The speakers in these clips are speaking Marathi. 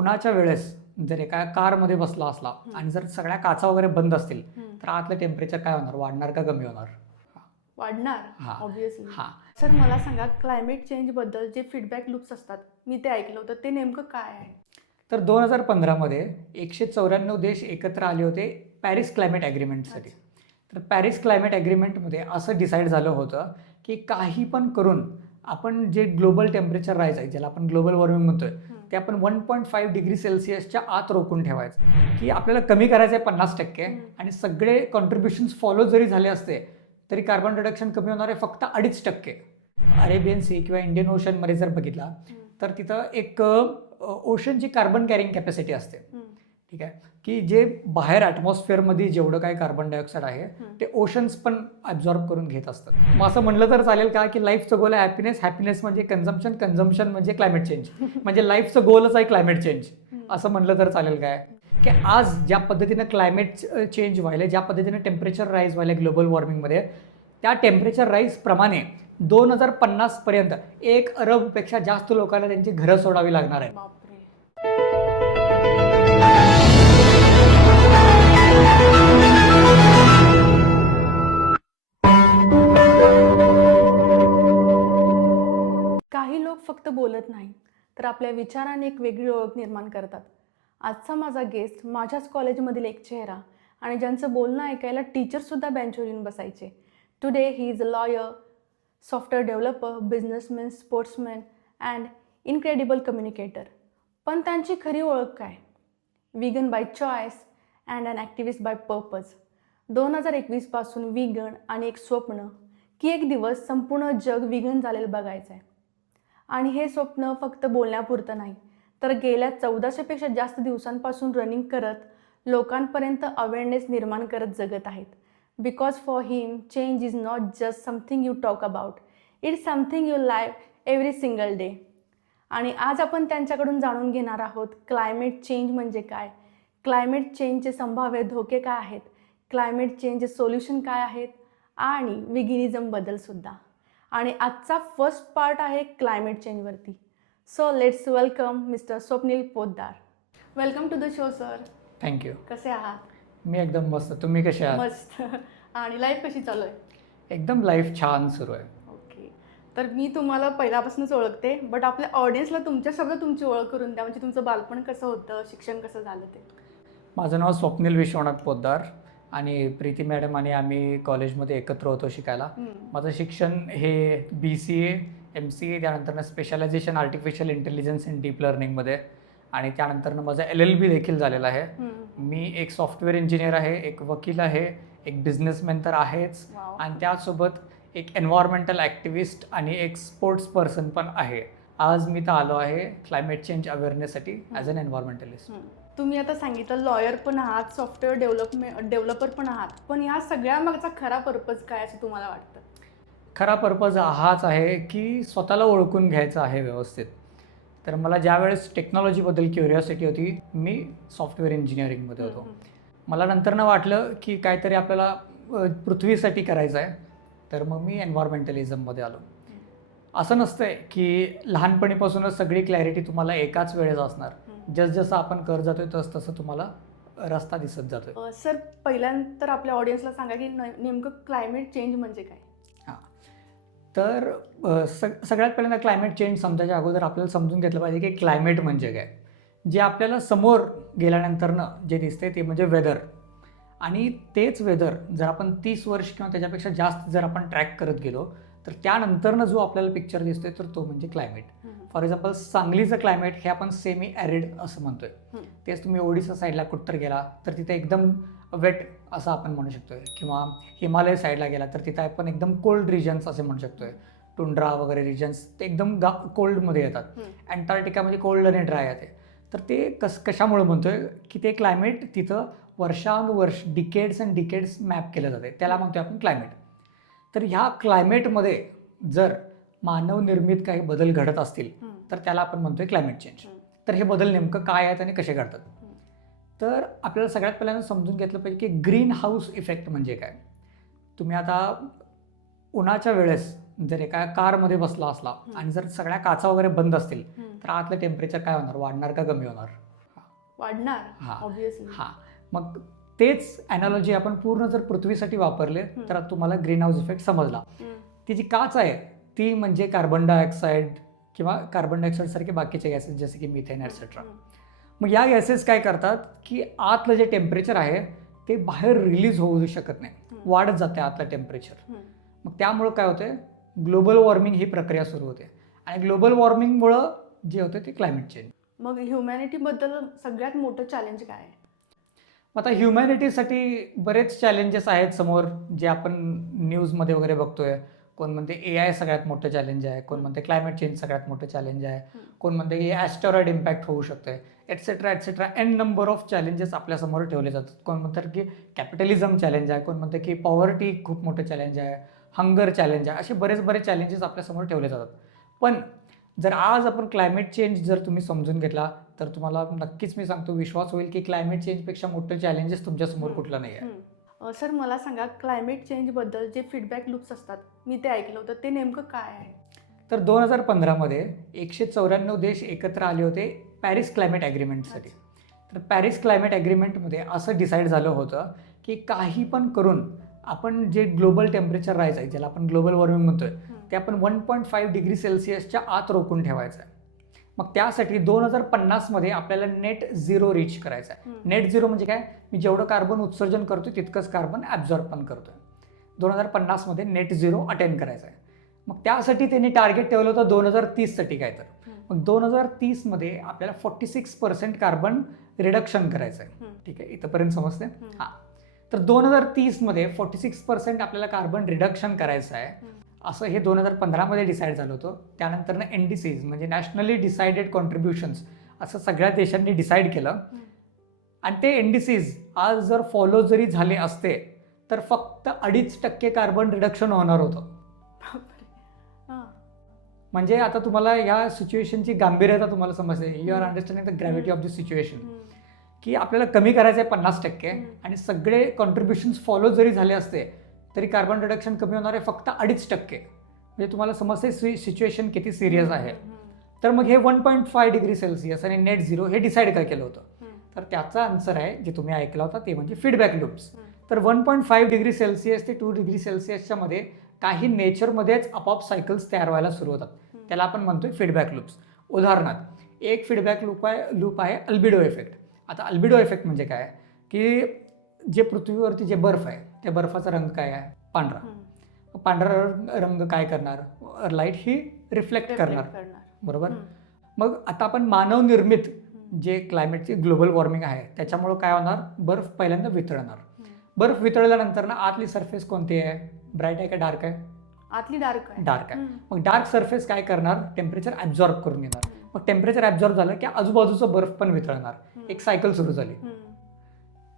उन्हाच्या वेळेस जर एका कारमध्ये बसला असला आणि जर सगळ्या काचा वगैरे बंद असतील तर आतलं टेम्परेचर काय होणार, वाढणार का कमी होणार? वाढणार हा. ऑब्विसली. हा. सर मला सांगा, क्लायमेट चेंज बद्दल जे फीडबॅक लूप्स असतात, मी ते ऐकलं होतं, ते नेमकं काय आहे? तर 2015मध्ये 194 देश एकत्र आले होते पॅरिस क्लायमेट ॲग्रीमेंटसाठी. तर पॅरिस क्लायमेट ॲग्रीमेंटमध्ये असं डिसाईड झालं होतं की काही पण करून आपण जे ग्लोबल टेम्परेचर राईज आहे, ज्याला आपण ग्लोबल वॉर्मिंग म्हणतोय, ते आपण 1.5 डिग्री सेल्सिअसच्या आत रोखून ठेवायचं. की आपल्याला कमी करायचं आहे 50% आणि सगळे कॉन्ट्रीब्युशन्स फॉलो जरी झाले असते तरी कार्बन रिडक्शन कमी होणार आहे फक्त 2.5%. अरेबियन सी किंवा इंडियन ओशनमध्ये जर बघितला तर तिथं एक ओशनची कार्बन कॅरिंग कॅपॅसिटी असते. ठीक आहे, की जे बाहेर ॲटमॉस्फिअरमध्ये जेवढं काही कार्बन डायऑक्साईड आहे ते ओशन्स पण ॲब्झॉर्ब करून घेत असतात. मग असं म्हणलं तर चालेल का की लाईफचं गोल आहे हॅपीनेस, हॅपीनेस म्हणजे कन्झम्पशन, कन्झम्पशन म्हणजे क्लायमेट चेंज, म्हणजे लाईफचं गोलच आहे क्लायमेट चेंज, असं म्हणलं तर चालेल काय? की आज ज्या पद्धतीनं क्लायमेट चेंज व्हायला, ज्या पद्धतीनं टेम्परेचर राईज व्हायला ग्लोबल वॉर्मिंगमध्ये, त्या टेम्परेचर राईज प्रमाणे 2050 पर्यंत 1 अरबपेक्षा जास्त लोकांना त्यांची घरं सोडावी लागणार आहे. बापरे. काही लोक फक्त बोलत नाही तर आपल्या विचाराने एक वेगळी ओळख निर्माण करतात. आजचा माझा गेस्ट माझ्याच कॉलेजमधील एक चेहरा आणि ज्यांचं बोलणं ऐकायला टीचरसुद्धा बेंचवर येऊन बसायचे. Today he is a lawyer, software developer, businessman, sportsman and incredible communicator. पण त्यांची खरी ओळख काय? Vegan by choice and an activist by purpose. 2021 पासून विगन आणि एक स्वप्न की एक दिवस संपूर्ण जग विगन झालेलं बघायचं आहे. आणि हे स्वप्न फक्त बोलण्यापुरतं नाही तर गेल्या 1400पेक्षा जास्त दिवसांपासून रनिंग करत लोकांपर्यंत अवेअरनेस निर्माण करत जगत आहेत. Because for him change is not just something you talk about, it's something you live every single day. आणि आज आपण त्यांच्याकडून जाणून घेणार आहोत क्लायमेट चेंज म्हणजे काय, क्लायमेट चेंजचे संभाव्य धोके काय आहेत, क्लायमेट चेंजचे सोल्युशन काय आहेत आणि विगिनिझमबद्दलसुद्धा. आणि आजचा फर्स्ट पार्ट आहे क्लायमेट चेंजवरती. So let's welcome mister Swapnil Poddar. Welcome to the show sir. Thank you. कसे आहात? मी एकदम मस्त, तुम्ही कसे आहात? मस्त. आणि लाईफ कशी चालू आहे? एकदम लाईफ छान सुरू आहे. ओके. तर मी तुम्हाला पहिल्यापासूनच ओळखते, बट आपल्या ऑडियन्सला तुमच्या शब्द तुमची ओळख करून द्या, म्हणजे तुमचं बालपण कसं होतं, शिक्षण कसं झालं ते. माझं नाव स्वप्नील विश्वनाथ पोद्दार आणि प्रीती मॅडम आणि आम्ही कॉलेजमध्ये एकत्र होतो शिकायला. माझं शिक्षण हे BCA, MCA, त्यानंतर specialisation artificial intelligence in deep लर्निंगमध्ये, आणि त्यानंतरनं माझं LLB देखील झालेलं आहे. मी एक सॉफ्टवेअर इंजिनियर आहे, एक वकील आहे, एक बिझनेसमॅन तर आहेच, आणि त्यासोबत एक एन्व्हायरमेंटल ॲक्टिव्हिस्ट आणि एक स्पोर्ट्स पर्सन पण आहे. आज मी तर आलो आहे क्लायमेट चेंज अवेअरनेससाठी ॲज अन एन्व्हायरमेंटलिस्ट. तुम्ही आता सांगितलं लॉयर पण आहात, सॉफ्टवेअर डेव्हलपर पण आहात, पण ह्या सगळ्या मागचा खरा पर्पज काय असं तुम्हाला वाटतं? खरा पर्पज हाच आहे की स्वतःला ओळखून घ्यायचं आहे व्यवस्थित. तर मला ज्यावेळेस टेक्नॉलॉजीबद्दल क्युरिओसिटी होती, मी सॉफ्टवेअर इंजिनिअरिंगमध्ये होतो. मला नंतरनं वाटलं की काहीतरी आपल्याला पृथ्वीसाठी करायचं आहे, तर मग मी एन्व्हायरमेंटलिझममध्ये आलो. असं नसतं आहे की लहानपणीपासूनच सगळी क्लॅरिटी तुम्हाला एकाच वेळेस असणार. जसं आपण कर जातोय तसं तुम्हाला रस्ता दिसत जातोय. सर पहिल्यांदा आपल्या ऑडियन्सला सांगा की नेमकं क्लायमेट चेंज म्हणजे काय? हां, तर सगळ्यात पहिल्यांदा क्लायमेट चेंज समजायच्या अगोदर आपल्याला समजून घेतलं पाहिजे की क्लायमेट म्हणजे काय. जे आपल्याला समोर गेल्यानंतरनं जे दिसते ते म्हणजे वेदर, आणि तेच वेदर जर आपण 30 वर्ष किंवा त्याच्यापेक्षा जास्त जर आपण ट्रॅक करत गेलो तर त्यानंतरनं जो आपल्याला पिक्चर दिसतोय तर तो म्हणजे क्लायमेट. फॉर एक्झाम्पल सांगलीचं क्लायमेट हे आपण सेमी ॲरिड असं म्हणतोय. तेच तुम्ही ओडिसा साईडला कुठतर गेला तर तिथे एकदम वेट असं आपण म्हणू शकतोय, किंवा हिमालय साईडला गेला तर तिथे आपण एकदम कोल्ड रिजन्स असे म्हणू शकतोय. टुंड्रा वगैरे रिजन्स ते एकदम कोल्डमध्ये येतात. अँटार्क्टिकामध्ये कोल्ड आणि ड्राय आहे. तर ते कशामुळे म्हणतोय की ते क्लायमेट तिथं वर्षानुवर्ष डिकेड्स अँड डिकेड्स मॅप केलं जाते, त्याला म्हणतोय आपण क्लायमेट. तर ह्या क्लायमेटमध्ये जर मानवनिर्मित काही बदल घडत असतील तर त्याला आपण म्हणतोय क्लायमेट चेंज. तर हे बदल नेमकं काय आहेत आणि कसे घडतात? तर आपल्याला सगळ्यात पहिल्यांदा समजून घेतलं पाहिजे की ग्रीन हाऊस इफेक्ट म्हणजे काय. तुम्ही आता उन्हाच्या वेळेस जर एका कारमध्ये बसला असला आणि जर सगळ्या काचा वगैरे बंद असतील तर आतलं टेम्परेचर काय होणार, वाढणार का कमी होणार? वाढणार हां ऑब्विसली. हां. मग तेच ॲनॉलॉजी आपण पूर्ण जर पृथ्वीसाठी वापरले तर आता तुम्हाला ग्रीन हाऊस इफेक्ट समजला. ती जी काच आहे ती म्हणजे कार्बन डायऑक्साईड किंवा कार्बन डायऑक्साईडसारखे बाकीचे गॅसेस जसे की मिथेन ॲटसेट्रा. मग या गॅसेस काय करतात की आतलं जे टेम्परेचर आहे ते बाहेर रिलीज होऊ शकत नाही, वाढत जाते आतलं टेम्परेचर. मग त्यामुळं काय होते, ग्लोबल वॉर्मिंग ही प्रक्रिया सुरू होते आणि ग्लोबल वॉर्मिंगमुळं जे होते ते क्लायमेट चेंज. मग ह्युमॅनिटीबद्दल सगळ्यात मोठं चॅलेंज काय आहे? आता ह्युमॅनिटीसाठी बरेच चॅलेंजेस आहेत समोर, जे आपण न्यूजमध्ये वगैरे बघतोय. कोण म्हणते AI सगळ्यात मोठं चॅलेंज आहे, कोण म्हणते क्लायमेट चेंज सगळ्यात मोठं चॅलेंज आहे, कोण म्हणते की ॲस्टेरॉइड इम्पॅक्ट होऊ शकतंय, etcetera etcetera. N number of challenges आपल्यासमोर ठेवले जातात. कोण म्हणतात की कॅपिटलिझम चॅलेंज आहे, कोण म्हणते की पॉवर्टी खूप मोठं चॅलेंज आहे, हंगर चॅलेंज आहे. असे बरेच चॅलेंजेस आपल्यासमोर ठेवले जातात. पण जर आज आपण क्लायमेट चेंज जर तुम्ही समजून घेतला तर तुम्हाला नक्कीच मी सांगतो विश्वास होईल की क्लायमेट चेंजपेक्षा मोठं चॅलेंजेस तुमच्यासमोर कुठलं नाही आहे. सर मला सांगा, क्लायमेट चेंजबद्दल जे फीडबॅक लूप्स असतात, मी ते ऐकलं होतं, ते नेमकं काय आहे? तर 2015मध्ये 194 देश एकत्र आले होते पॅरिस क्लायमेट ॲग्रीमेंटसाठी. तर पॅरिस क्लायमेट ॲग्रीमेंटमध्ये असं डिसाईड झालं होतं की काही पण करून आपण जे ग्लोबल टेम्परेचर राईज आहे, ज्याला आपण ग्लोबल वॉर्मिंग म्हणतोय, ते आपण 1.5 डिग्री सेल्सिअसच्या आत रोखून ठेवायचं आहे. मग त्यासाठी 2050मध्ये आपल्याला नेट झिरो रीच करायचं आहे. नेट झिरो म्हणजे काय, मी जेवढं कार्बन उत्सर्जन करतोय तितकंच कार्बन ॲब्झॉर्ब पण करतोय. 2050मध्ये नेट झिरो अटेन करायचं आहे. मग त्यासाठी त्यांनी टार्गेट ठेवलं होतं 2030साठी काय तर. मग 2030मध्ये आपल्याला 46% कार्बन रिडक्शन करायचं आहे. ठीक आहे, इथंपर्यंत समजते? हां. तर 2030मध्ये 46% आपल्याला कार्बन रिडक्शन करायचं आहे, असं हे 2015मध्ये डिसाईड झालं होतं. त्यानंतर NDCs म्हणजे नॅशनली डिसाइडेड कॉन्ट्रीब्युशन्स असं सगळ्या देशांनी डिसाईड केलं. आणि ते NDCs आज जर फॉलो जरी झाले असते तर फक्त 2.5% कार्बन रिडक्शन होणार होतं. म्हणजे आता तुम्हाला या सिच्युएशनची गांभीर्यता तुम्हाला समजते. You are understanding the gravity of this situation. की आपल्याला कमी करायचं आहे 50% आणि सगळे कॉन्ट्रीब्युशन्स फॉलो जरी झाले असते तरी कार्बन रिडक्शन कमी होणार आहे फक्त 2.5%. म्हणजे तुम्हाला समजते सिच्युएशन किती सिरियस आहे. तर मग हे 1.5 डिग्री सेल्सिअस आणि नेट झिरो हे डिसाईड काय केलं होतं, तर त्याचा आन्सर आहे जे तुम्ही ऐकला होता ते म्हणजे फीडबॅक लूप्स. तर 1.5 डिग्री सेल्सिअस ते 2 डिग्री सेल्सिअसच्या मध्ये काही नेचरमध्येच आपोआप सायकल्स तयार व्हायला सुरू होतात. त्याला आपण म्हणतोय फीडबॅक लूप्स. उदाहरणार्थ एक फीडबॅक लूप आहे अल्बिडो इफेक्ट. आता अल्बिडो इफेक्ट म्हणजे काय की जे पृथ्वीवरती जे बर्फ आहे त्या बर्फाचा रंग काय आहे, पांढरा. पांढरा रंग काय करणार, लाईट ही रिफ्लेक्ट करणार, बरोबर. मग आता आपण मानवनिर्मित जे क्लायमेटची ग्लोबल वॉर्मिंग आहे त्याच्यामुळे काय होणार, बर्फ पहिल्यांदा वितळणार. बर्फ वितळल्यानंतर ना आतली सरफेस कोणती आहे, ब्राईट आहे का डार्क आहे? आतली डार्क आहे. डार्क आहे. मग डार्क सरफेस काय करणार, टेम्परेचर ॲब्झॉर्ब करून घेणार. मग टेम्परेचर ॲब्झॉर्ब झालं की आजूबाजूचं बर्फ पण वितळणार. एक सायकल सुरू झाली.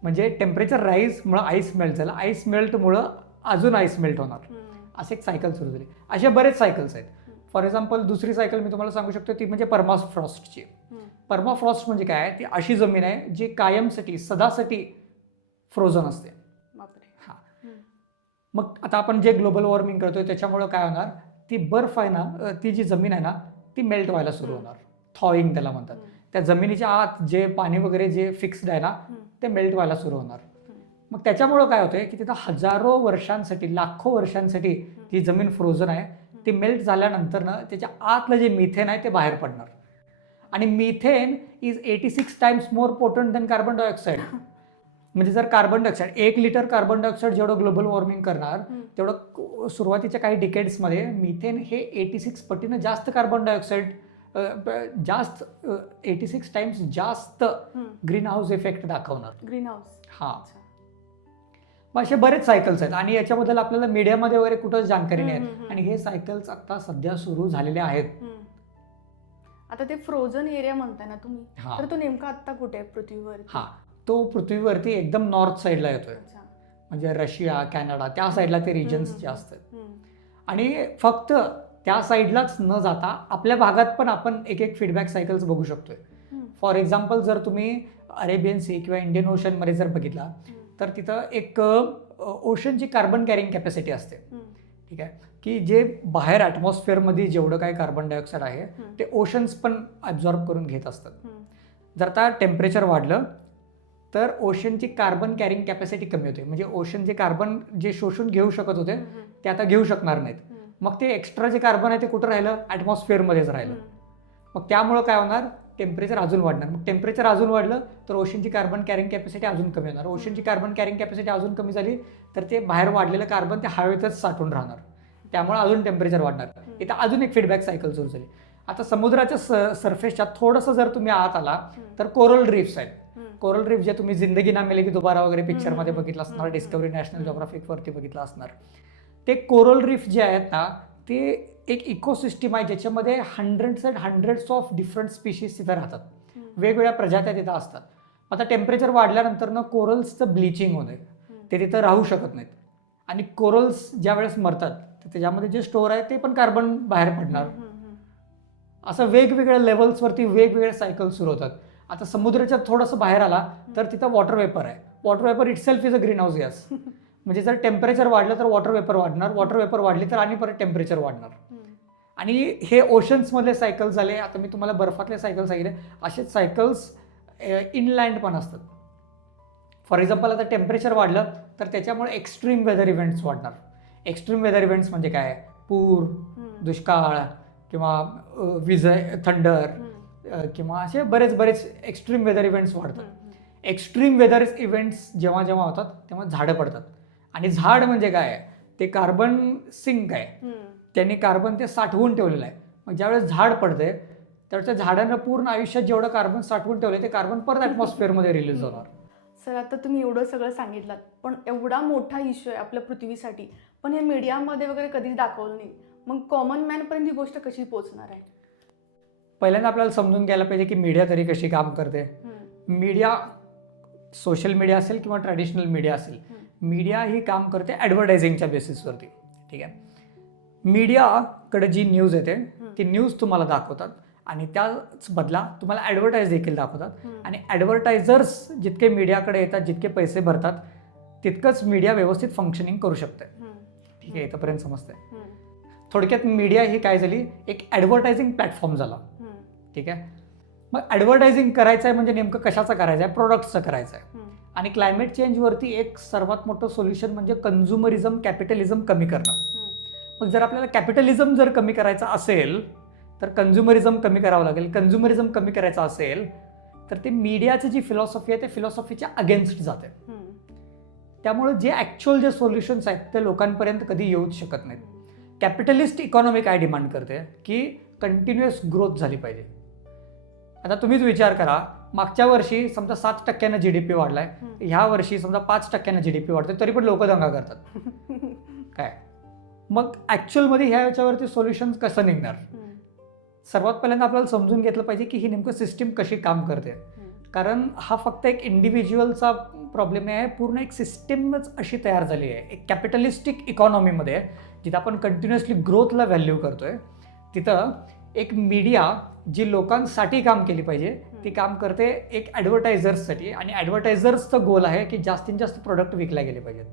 म्हणजे टेम्परेचर राईजमुळं आईस मेल्ट झालं, आईस मेल्टमुळं अजून आईस मेल्ट होणार, असे एक सायकल सुरू झाली. असे बरेच सायकल्स आहेत. फॉर एक्झाम्पल दुसरी सायकल मी तुम्हाला सांगू शकतो ती म्हणजे परमाफ्रॉस्टची. परमाफ्रॉस्ट म्हणजे काय, ती अशी जमीन आहे जी कायमसाठी सदासाठी फ्रोझन असते. हां. मग आता आपण जे ग्लोबल वॉर्मिंग करतोय त्याच्यामुळं काय होणार, ती बर्फ आहे ना, ती जी जमीन आहे ना ती मेल्ट व्हायला सुरू होणार. थॉईंग त्याला म्हणतात. त्या जमिनीच्या आत जे पाणी वगैरे जे फिक्स्ड आहे ना ते मेल्ट व्हायला सुरू होणार. मग त्याच्यामुळं काय होतंय की तिथं हजारो वर्षांसाठी, लाखो वर्षांसाठी ती जमीन फ्रोझन आहे. ती मेल्ट झाल्यानंतर ना त्याच्या आतलं जे मिथेन आहे ते बाहेर पडणार. आणि methane is 86 times more potent than carbon dioxide. म्हणजे जर carbon dioxide 1 litre carbon dioxide जेवढं ग्लोबल वॉर्मिंग करणार तेवढं सुरुवातीच्या काही डिकेड्समध्ये मिथेन हे 86 पटीनं जास्त कार्बन डायऑक्साईड, जास्त 86 टाइम्स जास्त ग्रीन हाऊस इफेक्ट दाखवणार. Green house. हां. मग असे बरेच सायकल्स आहेत आणि याच्याबद्दल आपल्याला मीडियामध्ये वगैरे कुठंच जानकारी नाही आहे. आणि हे सायकल्स आता सध्या सुरू झालेले आहेत. आता ते फ्रोझन एरिया म्हणताय ना तुम्ही, तर तो नेमका आता कुठे आहे पृथ्वीवर? हां, तो पृथ्वीवरती एकदम नॉर्थ साईडला येतोय. म्हणजे रशिया, कॅनडा त्या साईडला ते रिजन्स जास्त आहेत. आणि फक्त त्या साईडलाच न जाता आपल्या भागात पण आपण एक फीडबॅक सायकल्स बघू शकतोय. फॉर एक्झाम्पल जर तुम्ही अरेबियन सी किंवा इंडियन ओशनमध्ये जर बघितला तर तिथं एक ओशनची कार्बन कॅरिंग कॅपॅसिटी असते. ठीक आहे, की जे बाहेर ॲटमॉस्फिअरमध्ये जेवढं काही कार्बन डायऑक्साईड आहे ते ओशन्स पण ॲब्झॉर्ब करून घेत असतात. जर आता टेम्परेचर वाढलं तर ओशनची कार्बन कॅरिंग कॅपॅसिटी कमी होते. म्हणजे ओशन जे कार्बन जे शोषून घेऊ शकत होते ते आता घेऊ शकणार नाहीत. मग ते एक्स्ट्रा जे कार्बन आहे ते कुठं राहिलं, ॲटमॉस्फिअरमध्येच राहिलं. मग त्यामुळं काय होणार, टेम्परेचर अजून वाढणार. मग टेम्परेचर अजून वाढलं तर ओशनची कार्बन कॅरिंग कॅपॅसिटी अजून कमी होणार. ओशनची कार्बन कॅरिंग कॅपॅसिटी अजून कमी झाली तर ते बाहेर वाढलेलं कार्बन ते हवेतच साठून राहणार. त्यामुळे अजून टेम्परेचर वाढणार. इथं अजून एक फीडबॅक सायकल सुरू झाली. आता समुद्राच्या सरफेसच्या थोडंसं जर तुम्ही आत आला तर कोरल रीफ्स आहेत. कोरल रीफ जे तुम्ही जिंदगी ना मिलेगी दोबारा वगैरे पिक्चरमध्ये बघितलं असणार, डिस्कवरी नॅशनल जॉग्राफिकवरती बघितलं असणार. ते कोरल रीफ जे आहेत ना ते एक इकोसिस्टीम आहे ज्याच्यामध्ये हंड्रेड्स ऑफ डिफरंट स्पीशीज तिथं राहतात. वेगवेगळ्या प्रजात्या तिथं असतात. आता टेम्परेचर वाढल्यानंतर ना कोरल्सचं ब्लिचिंग होतं, ते तिथं राहू शकत नाहीत. आणि कोरल्स ज्या वेळेस मरतात तर त्याच्यामध्ये जे स्टोअर आहे ते पण कार्बन बाहेर पडणार. असं वेगवेगळ्या लेवल्सवरती वेगवेगळे सायकल सुरू होतात. आता समुद्राच्या थोडंसं बाहेर आला तर तिथं वॉटर वेपर आहे. Water vapour itself is a green house gas. म्हणजे जर टेम्परेचर वाढलं तर वॉटर वेपर वाढणार, वॉटर वेपर वाढली तर आणि परत टेम्परेचर वाढणार. आणि हे ओशन्समधले सायकल्स झाले. आता मी तुम्हाला बर्फातले सायकल सांगितले, असेच सायकल्स इनलँड पण असतात. फॉर एक्झाम्पल आता टेम्परेचर वाढलं तर त्याच्यामुळे एक्स्ट्रीम वेदर इव्हेंट्स वाढणार. एक्स्ट्रीम वेदर इव्हेंट्स म्हणजे काय, पूर, दुष्काळ किंवा थंडर किंवा असे बरेच एक्स्ट्रीम वेदर इव्हेंट्स वाढतात. एक्स्ट्रीम वेदर इव्हेंट्स जेव्हा जेव्हा होतात तेव्हा झाडं पडतात. आणि झाड म्हणजे काय, ते कार्बन सिंक आहे. त्यांनी कार्बन ते साठवून ठेवलेलं आहे. मग ज्यावेळेस झाड पडते त्यावेळेस त्या झाडानं पूर्ण आयुष्यात जेवढं कार्बन साठवून ठेवलं ते कार्बन परत ॲटमॉस्फिअरमध्ये रिलीज होणार. सर आता तुम्ही एवढं सगळं सांगितलं, पण एवढा मोठा इश्यू आहे आपल्या पृथ्वीसाठी, पण हे मीडियामध्ये वगैरे कधीच दाखवलं नाही. मग कॉमन मॅनपर्यंत ही गोष्ट कशी पोहोचणार आहे? पहिल्यांदा आपल्याला समजून घ्यायला पाहिजे की मीडिया तरी कशी काम करते. मीडिया, सोशल मीडिया असेल किंवा ट्रॅडिशनल मीडिया असेल, मीडिया ही काम करते ॲडव्हर्टायझिंगच्या बेसिसवरती. ठीक आहे. मीडियाकडे जी न्यूज येते ती न्यूज तुम्हाला दाखवतात आणि त्याच बदला तुम्हाला ॲडव्हर्टाईज देखील दाखवतात. आणि ॲडव्हर्टायझर्स जितके मीडियाकडे येतात, जितके पैसे भरतात, तितकंच मीडिया व्यवस्थित फंक्शनिंग करू शकते. ठीक आहे, इथंपर्यंत समजतंय. थोडक्यात मीडिया ही काय झाली, एक ॲडव्हर्टायझिंग प्लॅटफॉर्म झाला. ठीक आहे. मग ॲडव्हर्टायझिंग करायचं आहे म्हणजे नेमकं कशाचं करायचं आहे, प्रोडक्ट्सचं करायचं आहे. आणि क्लायमेट चेंजवरती एक सर्वात मोठं सोल्युशन म्हणजे कन्झ्युमरिझम, कॅपिटलिझम कमी करणं. मग जर आपल्याला कॅपिटलिझम जर कमी करायचा असेल तर कन्झ्युमरिझम कमी करावं लागेल. कन्झ्युमरिझम कमी करायचं असेल तर ते मीडियाची जी फिलॉसॉफी आहे त्या फिलॉसॉफीच्या अगेन्स्ट जाते. त्यामुळे जे ॲक्च्युअल जे सोल्युशन्स आहेत ते लोकांपर्यंत कधी येऊच शकत नाहीत. कॅपिटलिस्ट इकॉनॉमी काय डिमांड करते की कंटिन्युअस ग्रोथ झाली पाहिजे. आता तुम्हीच विचार करा, मागच्या वर्षी समजा 7% GDP वाढलाय, ह्या वर्षी समजा 5% GDP वाढतोय, तरी पण लोक दंगा करतात. काय मग ॲक्च्युअलमध्ये ह्या याच्यावरती सोल्युशन कसं निघणार? सर्वात पहिल्यांदा आपल्याला समजून घेतलं पाहिजे की ही नेमकं सिस्टीम कशी काम करते. कारण हा फक्त एक इंडिव्हिज्युअलचा प्रॉब्लेम आहे, पूर्ण एक सिस्टीमच अशी तयार झाली आहे. एक कॅपिटलिस्टिक इकॉनॉमीमध्ये जिथं आपण कंटिन्युअसली ग्रोथला व्हॅल्यू करतोय, तिथं एक मीडिया जी लोकांसाठी काम केली पाहिजे ती काम करते एक ॲडव्हर्टायझर्ससाठी. आणि ॲडव्हर्टायझर्सचं गोल आहे की जास्तीत जास्त प्रोडक्ट विकले गेले पाहिजेत.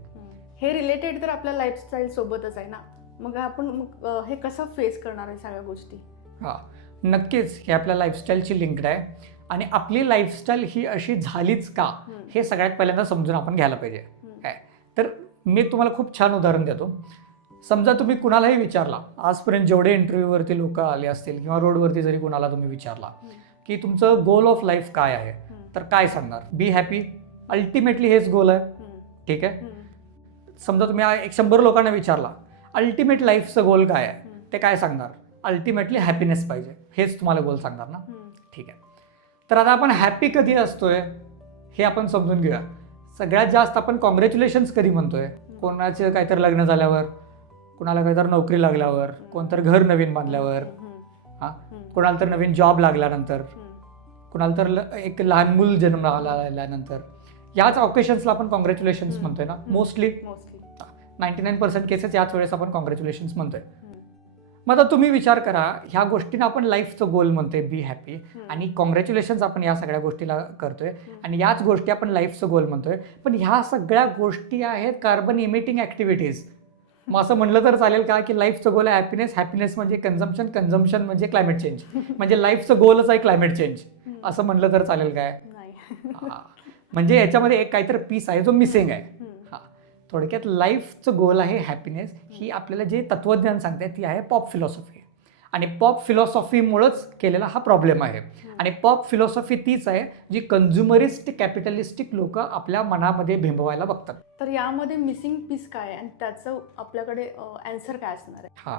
हे रिलेटेड तर आपल्या लाईफस्टाईल सोबतच आहे ना, मग आपण हे कसं फेस करणार आहे सगळ्या गोष्टी? हां, नक्कीच हे आपल्या लाईफस्टाईलची लिंक्ड आहे. आणि आपली लाईफस्टाईल ही अशी झालीच का हे सगळ्यात पहिल्यांदा समजून आपण घ्यायला पाहिजे. काय तर मी तुम्हाला खूप छान उदाहरण देतो. समजा तुम्ही कुणालाही विचारला, आजपर्यंत जेवढे इंटरव्ह्यूवरती लोक आले असतील किंवा रोडवरती जरी कुणाला तुम्ही विचारला की तुमचं गोल ऑफ लाईफ काय आहे, तर काय सांगणार? Be happy. अल्टिमेटली हेच गोल आहे. ठीक आहे. समजा तुम्ही 100 लोकांना विचारला अल्टिमेट लाईफचं गोल काय आहे, ते काय सांगणार? अल्टिमेटली हॅपीनेस पाहिजे, हेच तुम्हाला गोल सांगणार ना. ठीक आहे. तर आता आपण हॅपी कधी असतोय हे आपण समजून घेऊया. सगळ्यात जास्त आपण कॉंग्रॅच्युलेशन्स कधी म्हणतोय? कोणाचं काहीतरी लग्न झाल्यावर, कोणाला काहीतरी नोकरी लागल्यावर, कोणतरी घर नवीन बांधल्यावर, कोणाला तर नवीन जॉब लागल्यानंतर, कोणाला तर एक लहान मूल जन्माला आल्यानंतर, याच ऑकेशन्सला आपण कॉंग्रॅच्युलेशन्स म्हणतोय ना. मोस्टली 99% केसेस याच वेळेस आपण कॉंग्रॅच्युलेशन्स म्हणतोय. मग आता तुम्ही विचार करा, ह्या गोष्टींना आपण लाईफचं गोल म्हणतोय, बी हॅपी, आणि कॉंग्रॅच्युलेशन्स आपण या सगळ्या गोष्टीला करतोय आणि याच गोष्टी आपण लाईफचं गोल म्हणतोय. पण ह्या सगळ्या गोष्टी आहेत कार्बन इमिटिंग ॲक्टिव्हिटीज. मग असं म्हणलं तर चालेल का की लाईफचं गोल आहे हॅपीनेस, हॅपीनेस म्हणजे कन्झम्पशन, कन्झम्पशन म्हणजे क्लायमेट चेंज, म्हणजे लाईफचं गोलच आहे क्लायमेट चेंज, असं म्हणलं तर चालेल काय? नाही. हा. म्हणजे याच्यामध्ये एक काहीतरी पीस आहे जो मिसिंग आहे. हा, थोडक्यात लाईफचं गोल आहे हॅपीनेस, ही आपल्याला जे तत्वज्ञान सांगते ती आहे पॉप फिलॉसॉफी. आणि पॉप फिलॉसॉफीमुळंच केलेला हा प्रॉब्लेम आहे. आणि पॉप फिलॉसॉफी तीच आहे जी कन्झ्युमरिस्ट कॅपिटलिस्टिक लोक आपल्या मनामध्ये बिंबवायला बघतात. तर यामध्ये मिसिंग पीस काय आहे आणि त्याचं आपल्याकडे ॲन्सर काय असणार आहे? हां,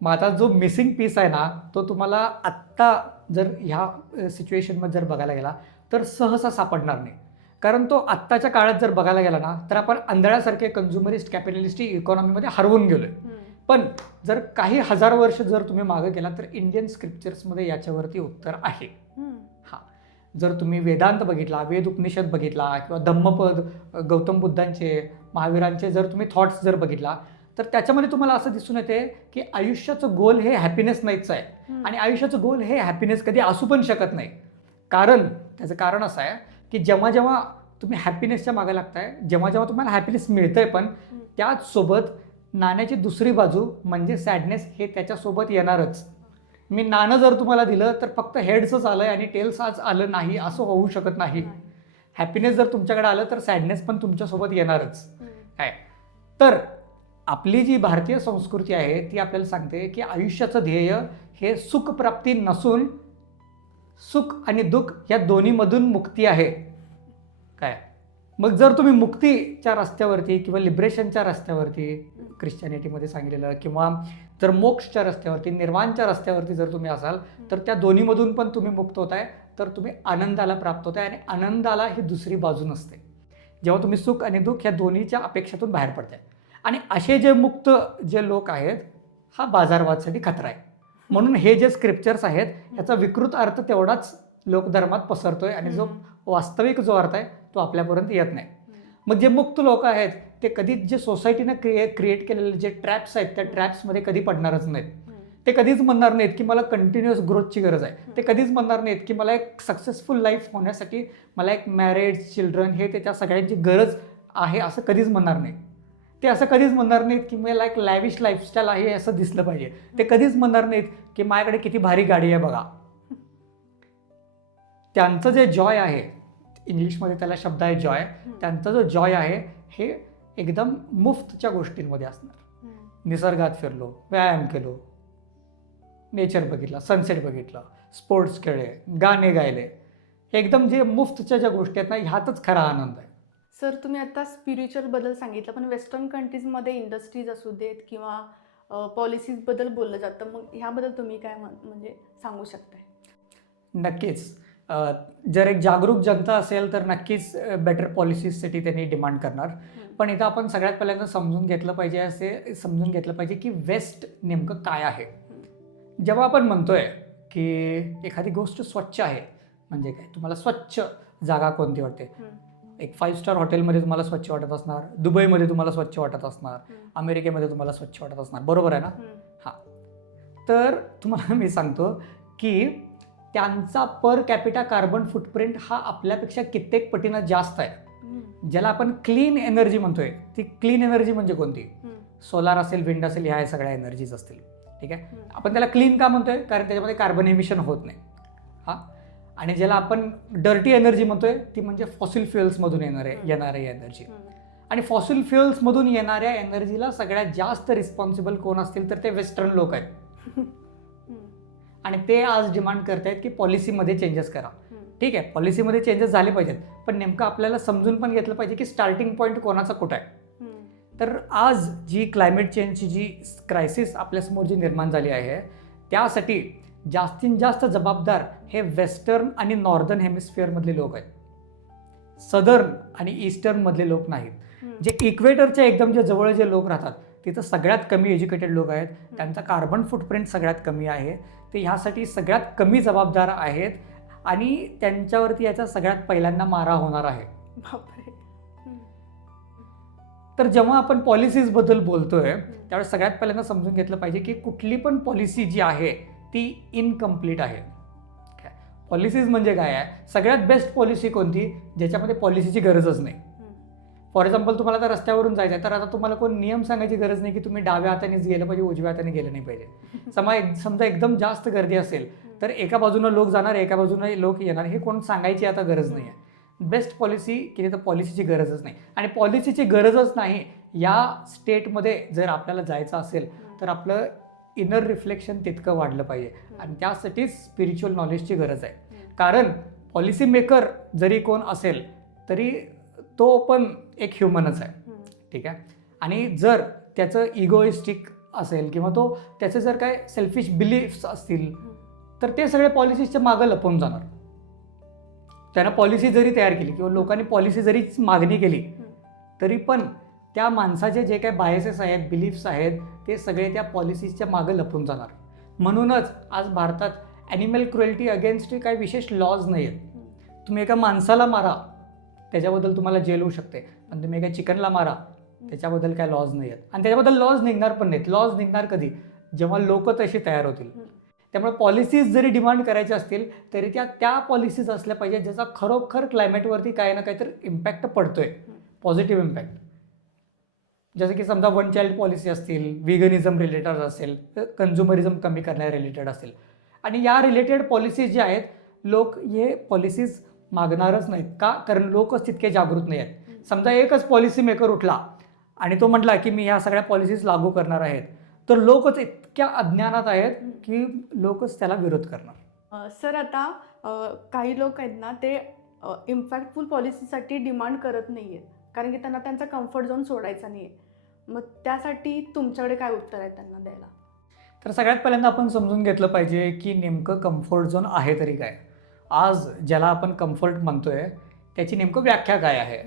मग आता जो मिसिंग पीस आहे ना तो तुम्हाला आत्ता जर ह्या सिच्युएशनमध्ये जर बघायला गेला तर सहसा सापडणार नाही. कारण तो आत्ताच्या काळात जर बघायला गेला ना तर आपण आंधळ्यासारखे कन्झ्युमरिस्ट कॅपिटलिस्टिक इकॉनॉमीमध्ये हरवून गेलोय. पण जर काही हजार वर्ष जर तुम्ही मागे गेला तर इंडियन स्क्रिप्चर्समध्ये याच्यावरती उत्तर आहे. हां, जर तुम्ही वेदांत बघितला, वेद उपनिषद बघितला किंवा धम्मपद, गौतम बुद्धांचे, महावीरांचे जर तुम्ही थॉट्स जर बघितला तर त्याच्यामध्ये तुम्हाला असं दिसून येते की आयुष्याचं गोल हे हॅपीनेस नाहीच आहे. आणि आयुष्याचं गोल हे हॅपीनेस कधी असू पण शकत नाही. कारण त्याचं कारण असं आहे की जेव्हा जेव्हा तुम्ही हॅपीनेसच्या मागे लागताय, जेव्हा जेव्हा तुम्हाला हॅपीनेस मिळतंय पण त्याचसोबत नाण्याची दुसरी बाजू म्हणजे सॅडनेस हे त्याच्यासोबत येणारच. मी नाणं जर तुम्हाला दिलं तर फक्त हेड्सच आलं आणि टेल्स आज आलं नाही असं होऊ शकत नाही. हॅपीनेस जर तुमच्याकडे आलं तर सॅडनेस पण तुमच्यासोबत येणारच. काय तर आपली जी भारतीय संस्कृती आहे ती आपल्याला सांगते की आयुष्याचं ध्येय हे सुखप्राप्ती नसून सुख आणि दुःख या दोन्हीमधून मुक्ती आहे. काय मग जर तुम्ही मुक्तीच्या रस्त्यावरती किंवा लिबरेशनच्या रस्त्यावरती ख्रिश्चॅनिटीमध्ये सांगितलेलं किंवा जर मोक्षच्या रस्त्यावरती, निर्वाणच्या रस्त्यावरती जर तुम्ही असाल तर त्या दोन्हीमधून पण तुम्ही मुक्त होताय, तर तुम्ही आनंदाला प्राप्त होताय. आणि आनंदाला ही दुसरी बाजू नसते जेव्हा तुम्ही सुख आणि दुःख या दोन्हीच्या अपेक्षातून बाहेर पडताय. आणि असे जे मुक्त जे लोक आहेत हा बाजारवादसाठी खतरा आहे. म्हणून हे जे स्क्रिप्चर्स आहेत याचा विकृत अर्थ तेवढाच लोकधर्मात पसरतोय आणि जो वास्तविक जो अर्थ आहे तो आपल्यापर्यंत येत नाही. मग जे मुक्त लोक आहेत ते कधीच जे सोसायटीनं क्रिएट केलेले जे ट्रॅप्स आहेत त्या ट्रॅप्समध्ये कधी पडणारच नाहीत. ते कधीच म्हणणार नाहीत की मला कंटिन्युअस ग्रोथची गरज आहे. ते कधीच म्हणणार नाहीत की मला एक सक्सेसफुल लाईफ होण्यासाठी मला एक मॅरेज, चिल्ड्रन हे त्या सगळ्यांची गरज आहे असं कधीच म्हणणार नाही. ते असं कधीच म्हणणार नाहीत की मला एक लॅविश लाईफस्टाईल आहे असं दिसलं पाहिजे. ते कधीच म्हणणार नाहीत की माझ्याकडे किती भारी गाडी आहे बघा. त्यांचं जे जॉय आहे, इंग्लिशमध्ये त्याला शब्द आहे जॉय, त्यांचा जो जॉय आहे हे एकदम मुफ्तच्या गोष्टींमध्ये असणार. निसर्गात फिरलो, व्यायाम केलो, नेचर बघितला, सनसेट बघितला, स्पोर्ट्स खेळले, गाणे गायले, एकदम जे मुफ्तच्या ज्या गोष्टी आहेत ना ह्यातच खरा आनंद आहे. सर तुम्ही आता स्पिरिच्युअल बद्दल सांगितलं, पण वेस्टर्न कंट्रीजमध्ये इंडस्ट्रीज असू देत किंवा पॉलिसीजबद्दल बोललं जातं, मग ह्याबद्दल तुम्ही काय म्हणजे सांगू शकताय? नक्कीच. जर एक जागरूक जनता असेल तर नक्कीच बेटर पॉलिसीजसाठी त्यांनी डिमांड करणार. पण इथं आपण सगळ्यात पहिल्यांदा समजून घेतलं पाहिजे की वेस्ट नेमकं काय आहे. जेव्हा आपण म्हणतोय की एखादी गोष्ट स्वच्छ आहे म्हणजे काय, तुम्हाला स्वच्छ जागा कोणती वाटते? एक 5 स्टार हॉटेलमध्ये तुम्हाला स्वच्छ वाटत असणार, दुबईमध्ये तुम्हाला स्वच्छ वाटत असणार, अमेरिकेमध्ये तुम्हाला स्वच्छ वाटत असणार, बरोबर आहे ना? हां, तर तुम्हाला मी सांगतो की त्यांचा पर कॅपिटा कार्बन फुटप्रिंट हा आपल्यापेक्षा कित्येक पटीनं जास्त आहे. ज्याला आपण क्लीन एनर्जी म्हणतोय, ती क्लीन एनर्जी म्हणजे कोणती? सोलार असेल, विंड असेल, ह्या सगळ्या एनर्जीज असतील. ठीक आहे, आपण त्याला क्लीन का म्हणतोय? कारण त्याच्यामध्ये कार्बन एमिशन होत नाही. हां, आणि ज्याला आपण डर्टी एनर्जी म्हणतोय ती म्हणजे फॉसिल फ्युएल्समधून येणारी एनर्जी. आणि फॉसिल फ्युएल्समधून येणाऱ्या एनर्जीला सगळ्यात जास्त रिस्पॉन्सिबल कोण असतील तर ते वेस्टर्न लोक आहेत. आणि ते आज डिमांड करतायत की पॉलिसीमध्ये चेंजेस करा. ठीक आहे, पॉलिसीमध्ये चेंजेस झाले पाहिजेत, पण नेमकं आपल्याला समजून पण घेतलं पाहिजे की स्टार्टिंग पॉईंट कोणाचा कुठं आहे. तर आज जी क्लायमेट चेंजची जी क्रायसिस आपल्यासमोर जी निर्माण झाली आहे त्यासाठी जास्तीत जास्त जबाबदार हे वेस्टर्न आणि नॉर्दर्न हेमिस्फिअरमधले लोक आहेत, सदर्न आणि ईस्टर्नमधले लोक नाहीत. जे इक्वेटरच्या एकदम जे जवळ जे लोक राहतात तिथं सगळ्यात कमी एज्युकेटेड लोक आहेत, त्यांचा कार्बन फुटप्रिंट सगळ्यात कमी आहे, ते ह्यासाठी सगळ्यात कमी जबाबदार आहेत आणि त्यांच्यावरती याचा सगळ्यात पहिल्यांदा मारा होणार आहे. तर जेव्हा आपण पॉलिसीजबद्दल बोलतोय त्यावेळेस सगळ्यात पहिल्यांदा समजून घेतलं पाहिजे की कुठली पण पॉलिसी जी आहे ती इनकम्प्लीट आहे. पॉलिसीज म्हणजे काय आहे? सगळ्यात बेस्ट पॉलिसी कोणती? ज्याच्यामध्ये पॉलिसीची गरजच नाही. फॉर एक्झाम्पल तुम्हाला आता रस्त्यावरून जायचं आहे, तर आता तुम्हाला कोण नियम सांगायची गरज नाही की तुम्ही डाव्या हातानेच गेलं पाहिजे, उजव्या हाताने गेलं नाही पाहिजे. समजा एकदम जास्त गर्दी असेल तर एका बाजूनं लोक जाणार, एका बाजूनं लोक येणार, हे कोण सांगायची आता गरज नाही आहे. बेस्ट पॉलिसी केली तर पॉलिसीची गरजच नाही. आणि पॉलिसीची गरजच नाही, या स्टेटमध्ये जर आपल्याला जायचं असेल तर आपलं इनर रिफ्लेक्शन तितकं वाढलं पाहिजे. आणि त्यासाठीच स्पिरिच्युअल नॉलेजची गरज आहे. कारण पॉलिसी मेकर जरी कोण असेल तरी तो पण एक ह्युमनच आहे, ठीक आहे. आणि जर त्याचं इगोइस्टिक असेल किंवा त्याचे जर काय सेल्फिश बिलीफ्स असतील तर ते सगळे पॉलिसीच्या मागं लपवून जाणार. त्यानं पॉलिसी जरी तयार केली किंवा लोकांनी पॉलिसी जरी मागणी केली तरी पण त्या माणसाचे जे काही बायसेस आहेत, बिलीफ्स आहेत, ते सगळे त्या पॉलिसीच्या मागं लपून जाणार. म्हणूनच आज भारतात ॲनिमल क्रुएल्टी अगेन्स्ट काही विशेष लॉज नाही आहेत. तुम्ही एका माणसाला मारा त्याच्याबद्दल तुम्हाला जेल होऊ शकते, पण तुम्ही एका चिकनला मारा त्याच्याबद्दल काय लॉज नाही आहेत. आणि त्याच्याबद्दल लॉज निघणार पण नाहीत. लॉज निघणार कधी? जेव्हा लोक तशी तयार होतील. त्यामुळे पॉलिसीज जरी डिमांड करायच्या असतील तरी त्या पॉलिसीज असल्या पाहिजे ज्याचा खरोखर क्लायमेटवरती काही ना काहीतरी इम्पॅक्ट पडतोय, पॉझिटिव्ह इम्पॅक्ट. जसं की समजा वन चाइल्ड पॉलिसी असतील, व्हिगनिझम रिलेटेड असेल, कन्झ्युमरिझम कमी करण्या रिलेटेड असेल. आणि या रिलेटेड पॉलिसीज ज्या आहेत, लोक हे पॉलिसीज मागणारच नाहीत. का? कारण लोकच तितके जागृत नाही आहेत. समजा एकच पॉलिसी मेकर उठला आणि तो म्हटला की मी ह्या सगळ्या पॉलिसीज लागू करणार आहेत, तर लोकच इतक्या अज्ञानात आहेत की लोकच त्याला विरोध करणार. सर, आता काही लोक आहेत ना, ते इम्पॅक्टफुल पॉलिसीसाठी डिमांड करत नाही आहेत, कारण की त्यांना त्यांचा कम्फर्ट झोन सोडायचा नाही आहे. मग त्यासाठी तुमच्याकडे काय उत्तर आहे त्यांना द्यायला? तर सगळ्यात पहिल्यांदा आपण समजून घेतलं पाहिजे की नेमकं कम्फर्ट झोन आहे तरी काय. आज ज्याला आपण कम्फर्ट म्हणतोय त्याची नेमकं व्याख्या काय आहे.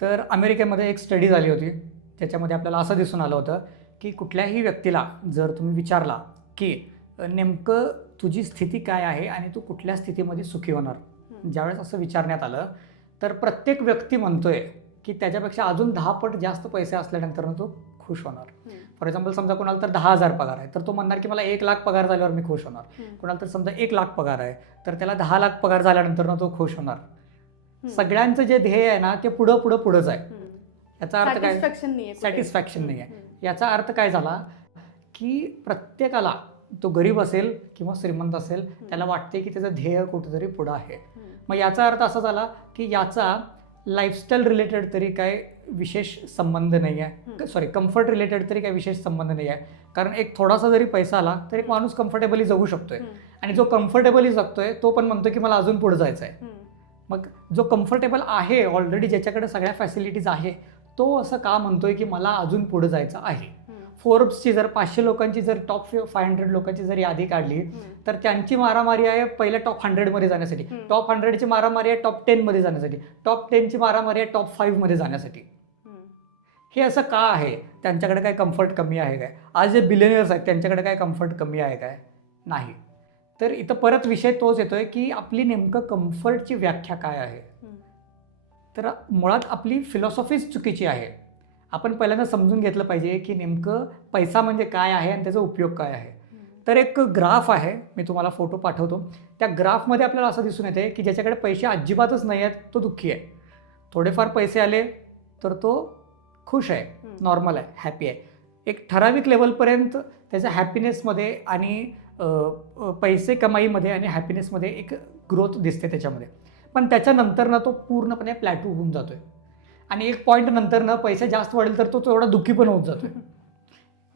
तर अमेरिकेमध्ये एक स्टडी झाली होती, त्याच्यामध्ये आपल्याला असं दिसून आलं होतं की कुठल्याही व्यक्तीला जर तुम्ही विचारला की नेमकं तुझी स्थिती काय आहे आणि तू कुठल्या स्थितीमध्ये सुखी होणार, ज्यावेळेस असं विचारण्यात आलं तर प्रत्येक व्यक्ती म्हणतोय की त्याच्यापेक्षा अजून 10 पट जास्त पैसे असल्यानंतर तो खुश होणार. फॉर एक्झाम्पल समजा कोणाला तर 10,000 पगार आहे तर तो म्हणणार की मला 1 लाख पगार झाल्यावर मी खुश होणार. कोणाला तर समजा 1 लाख पगार आहे तर त्याला 10 लाख पगार झाल्यानंतर तो खुश होणार. सगळ्यांचं जे ध्येय आहे ना ते पुढंच आहे. याचा अर्थ काय? सॅटिस्फॅक्शन नाही आहे. याचा अर्थ काय झाला की प्रत्येकाला, तो गरीब असेल किंवा श्रीमंत असेल, त्याला वाटते की त्याचं ध्येय कुठेतरी पुढं आहे. मग याचा अर्थ असा झाला की याचा लाईफस्टाईल रिलेटेड तरी काय विशेष संबंध नाही आहे, कम्फर्ट रिलेटेड तरी काही विशेष संबंध नाही आहे. कारण एक थोडासा जरी पैसा आला तर एक माणूस कम्फर्टेबली जगू शकतोय. आणि जो कम्फर्टेबली जगतोय तो पण म्हणतो की मला अजून पुढे जायचं आहे. मग जो कम्फर्टेबल आहे ऑलरेडी, ज्याच्याकडे सगळ्या फॅसिलिटीज आहे, तो असं का म्हणतोय की मला अजून पुढे जायचं आहे. फोर्ब्सची जर 500 लोकांची जर टॉप 500 लोकांची जर यादी काढली तर त्यांची मारामारी आहे पहिल्या टॉप 100 मध्ये जाण्यासाठी, टॉप 100ची मारामारी आहे टॉप 10 मध्ये जाण्यासाठी, टॉप 10ची मारामारी आहे टॉप 5 मध्ये जाण्यासाठी. हे असं का आहे? त्यांच्याकडे काय कम्फर्ट कमी आहे काय? आज जे बिलियनर्स आहेत त्यांच्याकडे काय कम्फर्ट कमी आहे काय? नाही. तर इथं परत विषय तोच येतोय की आपली नेमकं कम्फर्टची व्याख्या काय आहे. तर मुळात आपली फिलॉसॉफीच चुकीची आहे. आपण पहिल्यांदा समजून घेतलं पाहिजे की नेमकं पैसा म्हणजे काय आहे आणि त्याचा उपयोग काय आहे. तर एक ग्राफ आहे, मी तुम्हाला फोटो पाठवतो. त्या ग्राफमध्ये आपल्याला असं दिसून येते की ज्याच्याकडे पैसे अजिबातच नाही आहेत तो दुःखी आहे. थोडेफार पैसे आले तर तो खुश आहे, नॉर्मल आहे, हॅपी आहे. एक ठराविक लेवलपर्यंत त्याच्या हॅपीनेसमध्ये आणि पैसे कमाईमध्ये आणि हॅपीनेसमध्ये एक ग्रोथ दिसते त्याच्यामध्ये. पण त्याच्यानंतर तो पूर्णपणे प्लॅटू होऊन जातोय. आणि एक पॉईंट नंतर पैसे जास्त वाढेल तर तो एवढा दुःखी पण होत जातोय.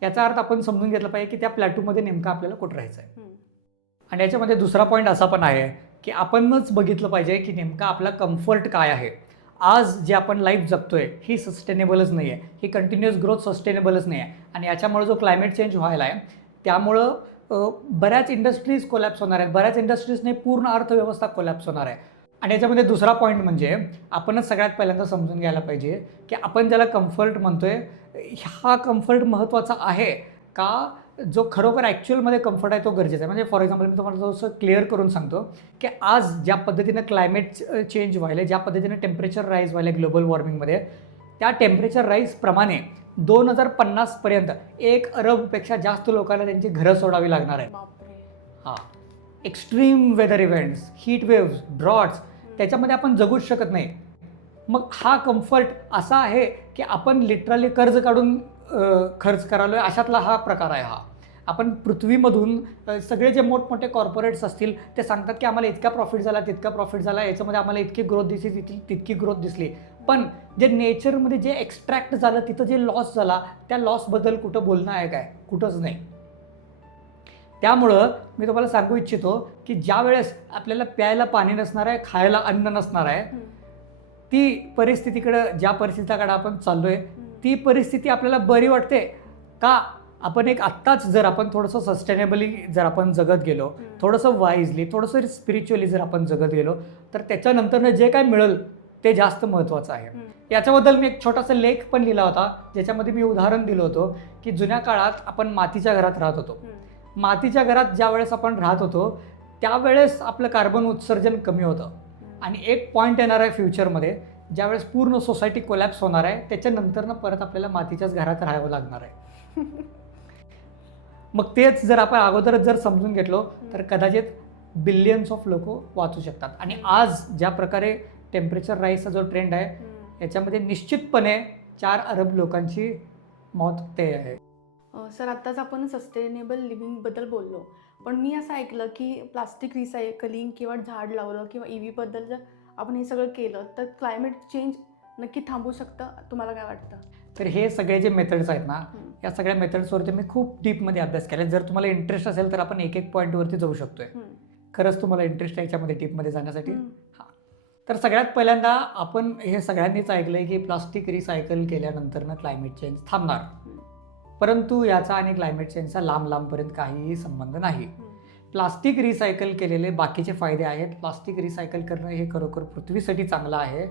याचा अर्थ आपण समजून घेतला पाहिजे की त्या प्लॅटूमध्ये नेमकं आपल्याला कुठं राहायचं आहे. आणि याच्यामध्ये दुसरा पॉईंट असा पण आहे की आपणच बघितलं पाहिजे की नेमका आपला कम्फर्ट काय आहे. आज जे आपण लाईफ जगतोय ही सस्टेनेबलच नाही आहे, ही कंटिन्युअस ग्रोथ सस्टेनेबलच नाही आहे. आणि याच्यामुळे जो क्लायमेट चेंज व्हायला आहे त्यामुळं बऱ्याच इंडस्ट्रीज कोलॅप्स होणार आहेत, बऱ्याच इंडस्ट्रीजने पूर्ण अर्थव्यवस्था कोलॅप्स होणार आहे. आणि याच्यामध्ये दुसरा पॉईंट म्हणजे आपणच सगळ्यात पहिल्यांदा समजून घ्यायला पाहिजे की आपण ज्याला कम्फर्ट म्हणतोय हा कम्फर्ट महत्त्वाचा आहे का, जो खरोखर ॲक्च्युअलमध्ये कम्फर्ट आहे तो गरजेचा आहे. म्हणजे फॉर एक्झाम्पल मी तुम्हाला थोडंसं क्लिअर करून सांगतो की आज ज्या पद्धतीनं क्लायमेट चेंज व्हायला, ज्या पद्धतीनं टेम्परेचर राईज व्हायला ग्लोबल वॉर्मिंगमध्ये, त्या टेम्परेचर राईजप्रमाणे 2050पर्यंत 1 अरबपेक्षा जास्त लोकांना त्यांची घरं सोडावी लागणार आहे. हां, extreme weather events, heat waves, droughts, त्याच्यामध्ये आपण जगूच शकत नाही. मग हा कम्फर्ट असा आहे की आपण लिटरली कर्ज काढून खर्च करायला अशातला हा प्रकार आहे हा. आपण पृथ्वीमधून सगळे जे मोठमोठे कॉर्पोरेट्स असतील ते सांगतात की आम्हाला इतका प्रॉफिट झाला, तितका प्रॉफिट झाला, याच्यामध्ये आम्हाला इतकी ग्रोथ दिसली, तितकी ग्रोथ दिसली. पण जे नेचरमध्ये जे एक्स्ट्रॅक्ट झालं तिथं जे लॉस झाला त्या लॉसबद्दल कुठं बोलणं आहे काय? कुठंच नाही. त्यामुळं मी तुम्हाला सांगू इच्छितो की ज्या वेळेस आपल्याला प्यायला पाणी नसणार आहे, खायला अन्न नसणार आहे, ती परिस्थितीकडं ज्या परिस्थितीकडे आपण चाललोय ती परिस्थिती आपल्याला बरी वाटते का? आपण एक आत्ताच जर आपण थोडंसं सस्टेनेबली जर आपण जगत गेलो, थोडंसं वाईजली, थोडंसं स्पिरिच्युअली जर आपण जगत गेलो, तर त्याच्यानंतरनं जे काय मिळेल ते जास्त महत्त्वाचं आहे. याच्याबद्दल मी एक छोटासा लेख पण लिहिला होता ज्याच्यामध्ये मी उदाहरण दिलं होतं की जुन्या काळात आपण मातीच्या घरात राहत होतो. मातीच्या घरात ज्या वेळेस आपण राहत होतो त्यावेळेस आपलं कार्बन उत्सर्जन कमी होतं आणि एक पॉईंट येणार आहे फ्युचरमध्ये ज्यावेळेस पूर्ण सोसायटी कोलॅप्स होणार आहे, त्याच्यानंतरनं परत आपल्याला मातीच्याच घरात राहावं लागणार आहे. मग तेच जर आपण अगोदरच जर समजून घेतलो तर कदाचित बिलियन्स ऑफ लोक वाचू शकतात. आणि आज ज्या प्रकारे टेम्परेचर राईजचा जो ट्रेंड आहे याच्यामध्ये निश्चितपणे 4 अरब लोकांची मौत ते आहे. सर, आत्ताच आपण सस्टेनेबल लिव्हिंगबद्दल बोललो, पण मी असं ऐकलं की प्लास्टिक रिसायकलिंग किंवा झाड लावलं किंवा EVबद्दल जर आपण हे सगळं केलं तर क्लायमेट चेंज नक्की थांबू शकतं. तुम्हाला काय वाटतं? तर हे सगळे जे मेथड्स आहेत ना, या सगळ्या मेथड्सवरती मी खूप डीपमध्ये अभ्यास केला. जर तुम्हाला इंटरेस्ट असेल तर आपण एक पॉईंटवरती जाऊ शकतोय. खरंच तुम्हाला इंटरेस्ट आहे याच्यामध्ये डीपमध्ये जाण्यासाठी? हां. तर सगळ्यात पहिल्यांदा आपण हे सगळ्यांनीच ऐकलंय की प्लास्टिक रिसायकल केल्यानंतरनं क्लायमेट चेंज थांबणार. परंतु याचा आणि क्लायमेट चेंजचा लांबपर्यंत काहीही संबंध नाही. प्लास्टिक रिसायकल केलेले बाकीचे फायदे आहेत. प्लास्टिक रिसायकल करणं हे खरोखर पृथ्वीसाठी चांगलं आहे.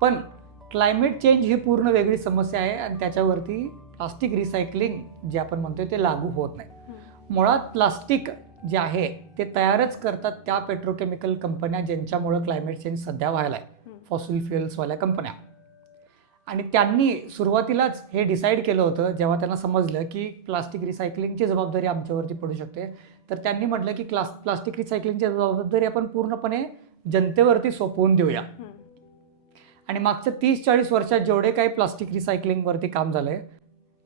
पण क्लायमेट चेंज ही पूर्ण वेगळी समस्या आहे आणि त्याच्यावरती प्लास्टिक रिसायकलिंग जे आपण म्हणतोय ते लागू होत नाही. मुळात प्लास्टिक जे आहे ते तयारच करतात त्या पेट्रोकेमिकल कंपन्या ज्यांच्यामुळं क्लायमेट चेंज सध्या व्हायला आहे, फॉसिल फ्युएल्सवाल्या कंपन्या. आणि त्यांनी सुरुवातीलाच हे डिसाईड केलं होतं जेव्हा त्यांना समजलं की प्लास्टिक रिसायकलिंगची जबाबदारी आमच्यावरती पडू शकते, तर त्यांनी म्हटलं की प्लास्टिक रिसायकलिंगची जबाबदारी आपण पूर्णपणे जनतेवरती सोपवून देऊया. आणि मागच्या 30-40 वर्षात जेवढे काही प्लास्टिक रिसायकलिंगवरती काम झालं आहे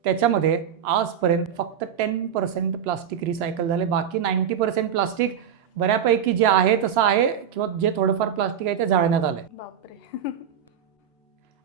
त्याच्यामध्ये आजपर्यंत फक्त 10% प्लास्टिक रिसायकल झाले. बाकी 90% प्लास्टिक बऱ्यापैकी जे आहे तसं आहे किंवा जे थोडंफार प्लास्टिक आहे ते जाळण्यात आलं आहे. बापरे.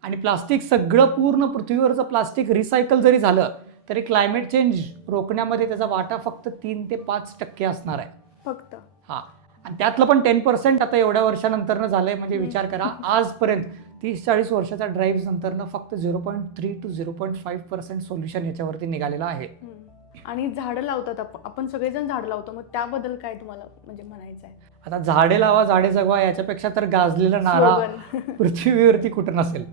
आणि प्लास्टिक सगळं पूर्ण पृथ्वीवरचं प्लास्टिक रिसायकल जरी झालं तरी क्लायमेट चेंज रोखण्यामध्ये त्याचा वाटा फक्त 3 ते 5% असणार आहे फक्त. हां. आणि त्यातलं पण 10% आता एवढ्या वर्षानंतरनं झालं आहे. म्हणजे विचार करा, आजपर्यंत 30-40 वर्षाच्या ड्राईव्ह नंतरनं फक्त 0.3 to 0.5% सोल्युशन याच्यावरती निघालेलं आहे. आणि झाडं लावतात आपण सगळेजण झाडं लावतो, मग त्याबद्दल काय तुम्हाला म्हणजे म्हणायचं आहे? आता झाडे लावा झाडे जगवा याच्यापेक्षा तर गाजलेला नारा पृथ्वीवरती कुठं नसेल,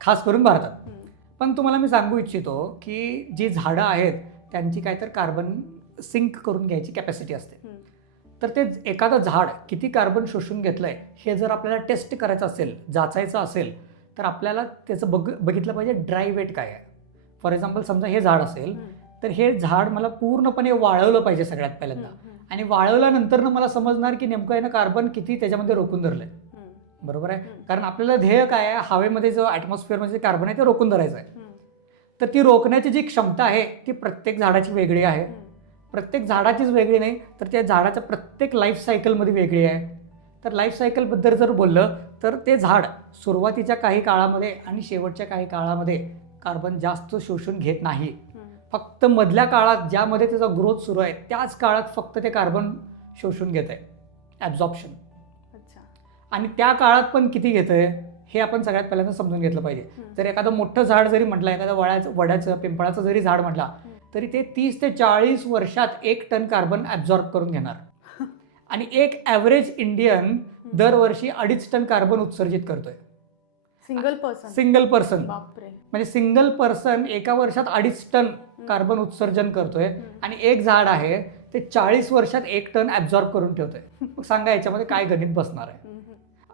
खास करून भारतात. पण तुम्हाला मी सांगू इच्छितो की जी झाडं आहेत त्यांची काय तर कार्बन सिंक करून घ्यायची कॅपॅसिटी असते. तर ते एखादं झाड किती कार्बन शोषून घेतलंय हे जर आपल्याला टेस्ट करायचं असेल, जाचायचं असेल, तर आपल्याला त्याचं बघितलं पाहिजे ड्राय वेट काय आहे. फॉर एक्झाम्पल समजा हे झाड असेल तर हे झाड मला पूर्णपणे वाळवलं पाहिजे सगळ्यात पहिल्यांदा. आणि वाळवल्यानंतर मला समजणार की नेमकं यानं कार्बन किती त्याच्यामध्ये रोखून धरलंय. बरोबर आहे? कारण आपल्याला ध्येय काय आहे, हवेमध्ये जो ॲटमॉस्फिअरमध्ये जे कार्बन आहे ते रोखून धरायचं आहे. तर ती रोखण्याची जी क्षमता आहे ती प्रत्येक झाडाची वेगळी आहे. प्रत्येक झाडाचीच वेगळी नाही तर त्या झाडाच्या प्रत्येक लाईफ सायकलमध्ये वेगळी आहे. तर लाईफ सायकलबद्दल जर बोललं तर ते झाड सुरुवातीच्या काही काळामध्ये आणि शेवटच्या काही काळामध्ये कार्बन जास्त शोषून घेत नाही. फक्त मधल्या काळात ज्यामध्ये त्याचा ग्रोथ सुरू आहे त्याच काळात फक्त ते कार्बन शोषून घेत आहे, ॲब्झॉर्प्शन. आणि त्या काळात पण किती घेतं आहे हे आपण सगळ्यात पहिल्यांदा समजून घेतलं पाहिजे. जर एखादं मोठं झाड जरी म्हटलं, एखादं वड्याचं पिंपळाचं जरी झाड म्हटला तरी ते 30 ते 40 वर्षात 1 टन कार्बन ॲब्झॉर्ब करून घेणार. आणि एक ॲव्हरेज इंडियन दरवर्षी 2.5 टन कार्बन उत्सर्जित करतोय. Single person. म्हणजे सिंगल पर्सन एका वर्षात 2.5 टन कार्बन उत्सर्जन करतोय आणि एक झाड आहे ते 40 वर्षात 1 टन ॲब्झॉर्ब करून ठेवतोय. मग सांगा याच्यामध्ये काय गणित बसणार आहे.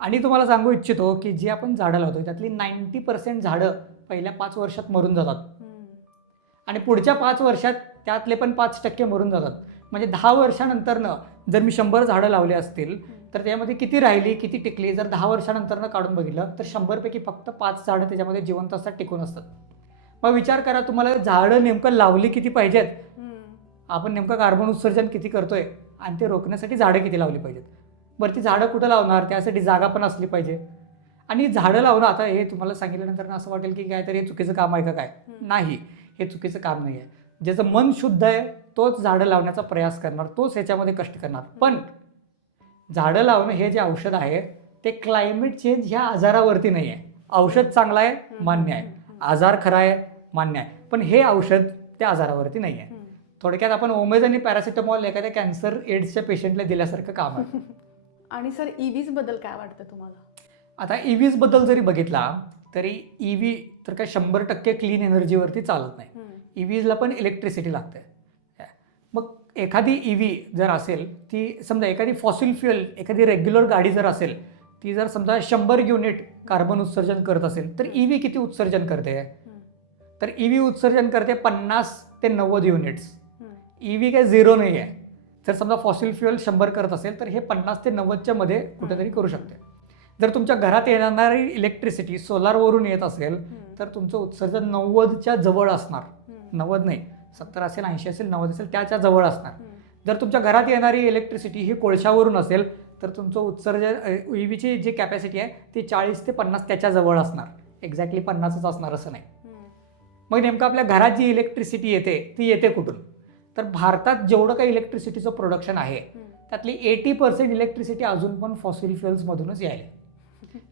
आणि तुम्हाला सांगू इच्छितो की जी आपण झाडं लावतोय त्यातली 90% झाडं पहिल्या 5 वर्षात मरून जातात आणि पुढच्या 5 वर्षात त्यातले पण 5% मरून जातात. म्हणजे 10 वर्षानंतरनं जर मी 100 झाडं लावले असतील तर त्यामध्ये किती राहिली किती टिकली जर 10 वर्षानंतर काढून बघितलं तर 100पैकी फक्त 5 झाडं त्याच्यामध्ये जिवंत असतात, टिकून असतात. मग विचार करा तुम्हाला झाडं नेमकं लावली किती पाहिजेत, आपण नेमकं कार्बन उत्सर्जन किती करतोय आणि ते रोखण्यासाठी झाडं किती लावली पाहिजेत. बरं ती झाडं कुठं लावणार, त्यासाठी जागा पण असली पाहिजे. आणि झाडं लावणं आता हे तुम्हाला सांगितल्यानंतर असं वाटेल की काहीतरी हे चुकीचं काम आहे का काय. नाही, हे चुकीचं काम नाही आहे. ज्याचं मन शुद्ध आहे तोच झाडं लावण्याचा प्रयास करणार, तोच ह्याच्यामध्ये कष्ट करणार. पण झाडं लावणं हे जे औषध आहे ते क्लायमेट चेंज ह्या आजारावरती नाही आहे. औषध चांगलं आहे, मान्य आहे, आजार खरा आहे, मान्य आहे, पण हे औषध त्या आजारावरती नाही आहे. थोडक्यात आपण ओमेज आणि पॅरासिटामॉल एखाद्या कॅन्सर एड्सच्या पेशंटला दिल्यासारखं काम आहे. आणि सर EVs बद्दल काय वाटतं तुम्हाला? आता EVs बद्दल जरी बघितला तरी EV तर काय 100% क्लीन एनर्जीवरती चालत नाही. EVsला पण इलेक्ट्रिसिटी लागते. मग एखादी EV जर असेल ती समजा एखादी फॉसिल फ्युएल एखादी रेग्युलर गाडी जर असेल ती जर समजा 100 युनिट कार्बन उत्सर्जन करत असेल तर EV किती उत्सर्जन करते, तर EV उत्सर्जन करते 50 ते 90 युनिट्स. EV काय झिरो नाही आहे. जर समजा फॉसिल फ्युएल 100 करत असेल तर हे 50 ते 90च्या मध्ये कुठेतरी करू शकते. जर तुमच्या घरात येणारी इलेक्ट्रिसिटी सोलारवरून येत असेल तर तुमचं उत्सर्जन 90च्या जवळ असणार. 90 नाही, 70 असेल, 80 असेल, 90 असेल, त्याच्या जवळ असणार. जर तुमच्या घरात येणारी इलेक्ट्रिसिटी ही कोळशावरून असेल तर तुमचं उत्सर्जन EVची जी कॅपॅसिटी आहे ती 40 ते 50 त्याच्या जवळ असणार. एक्झॅक्टली 50च असणार असं नाही. मग नेमकं आपल्या घरात जी इलेक्ट्रिसिटी येते ती येते कुठून, तर भारतात जेवढं काही इलेक्ट्रिसिटीचं प्रोडक्शन आहे त्यातली 80% इलेक्ट्रिसिटी अजून पण फॉसिल फ्युएल्समधूनच यायले.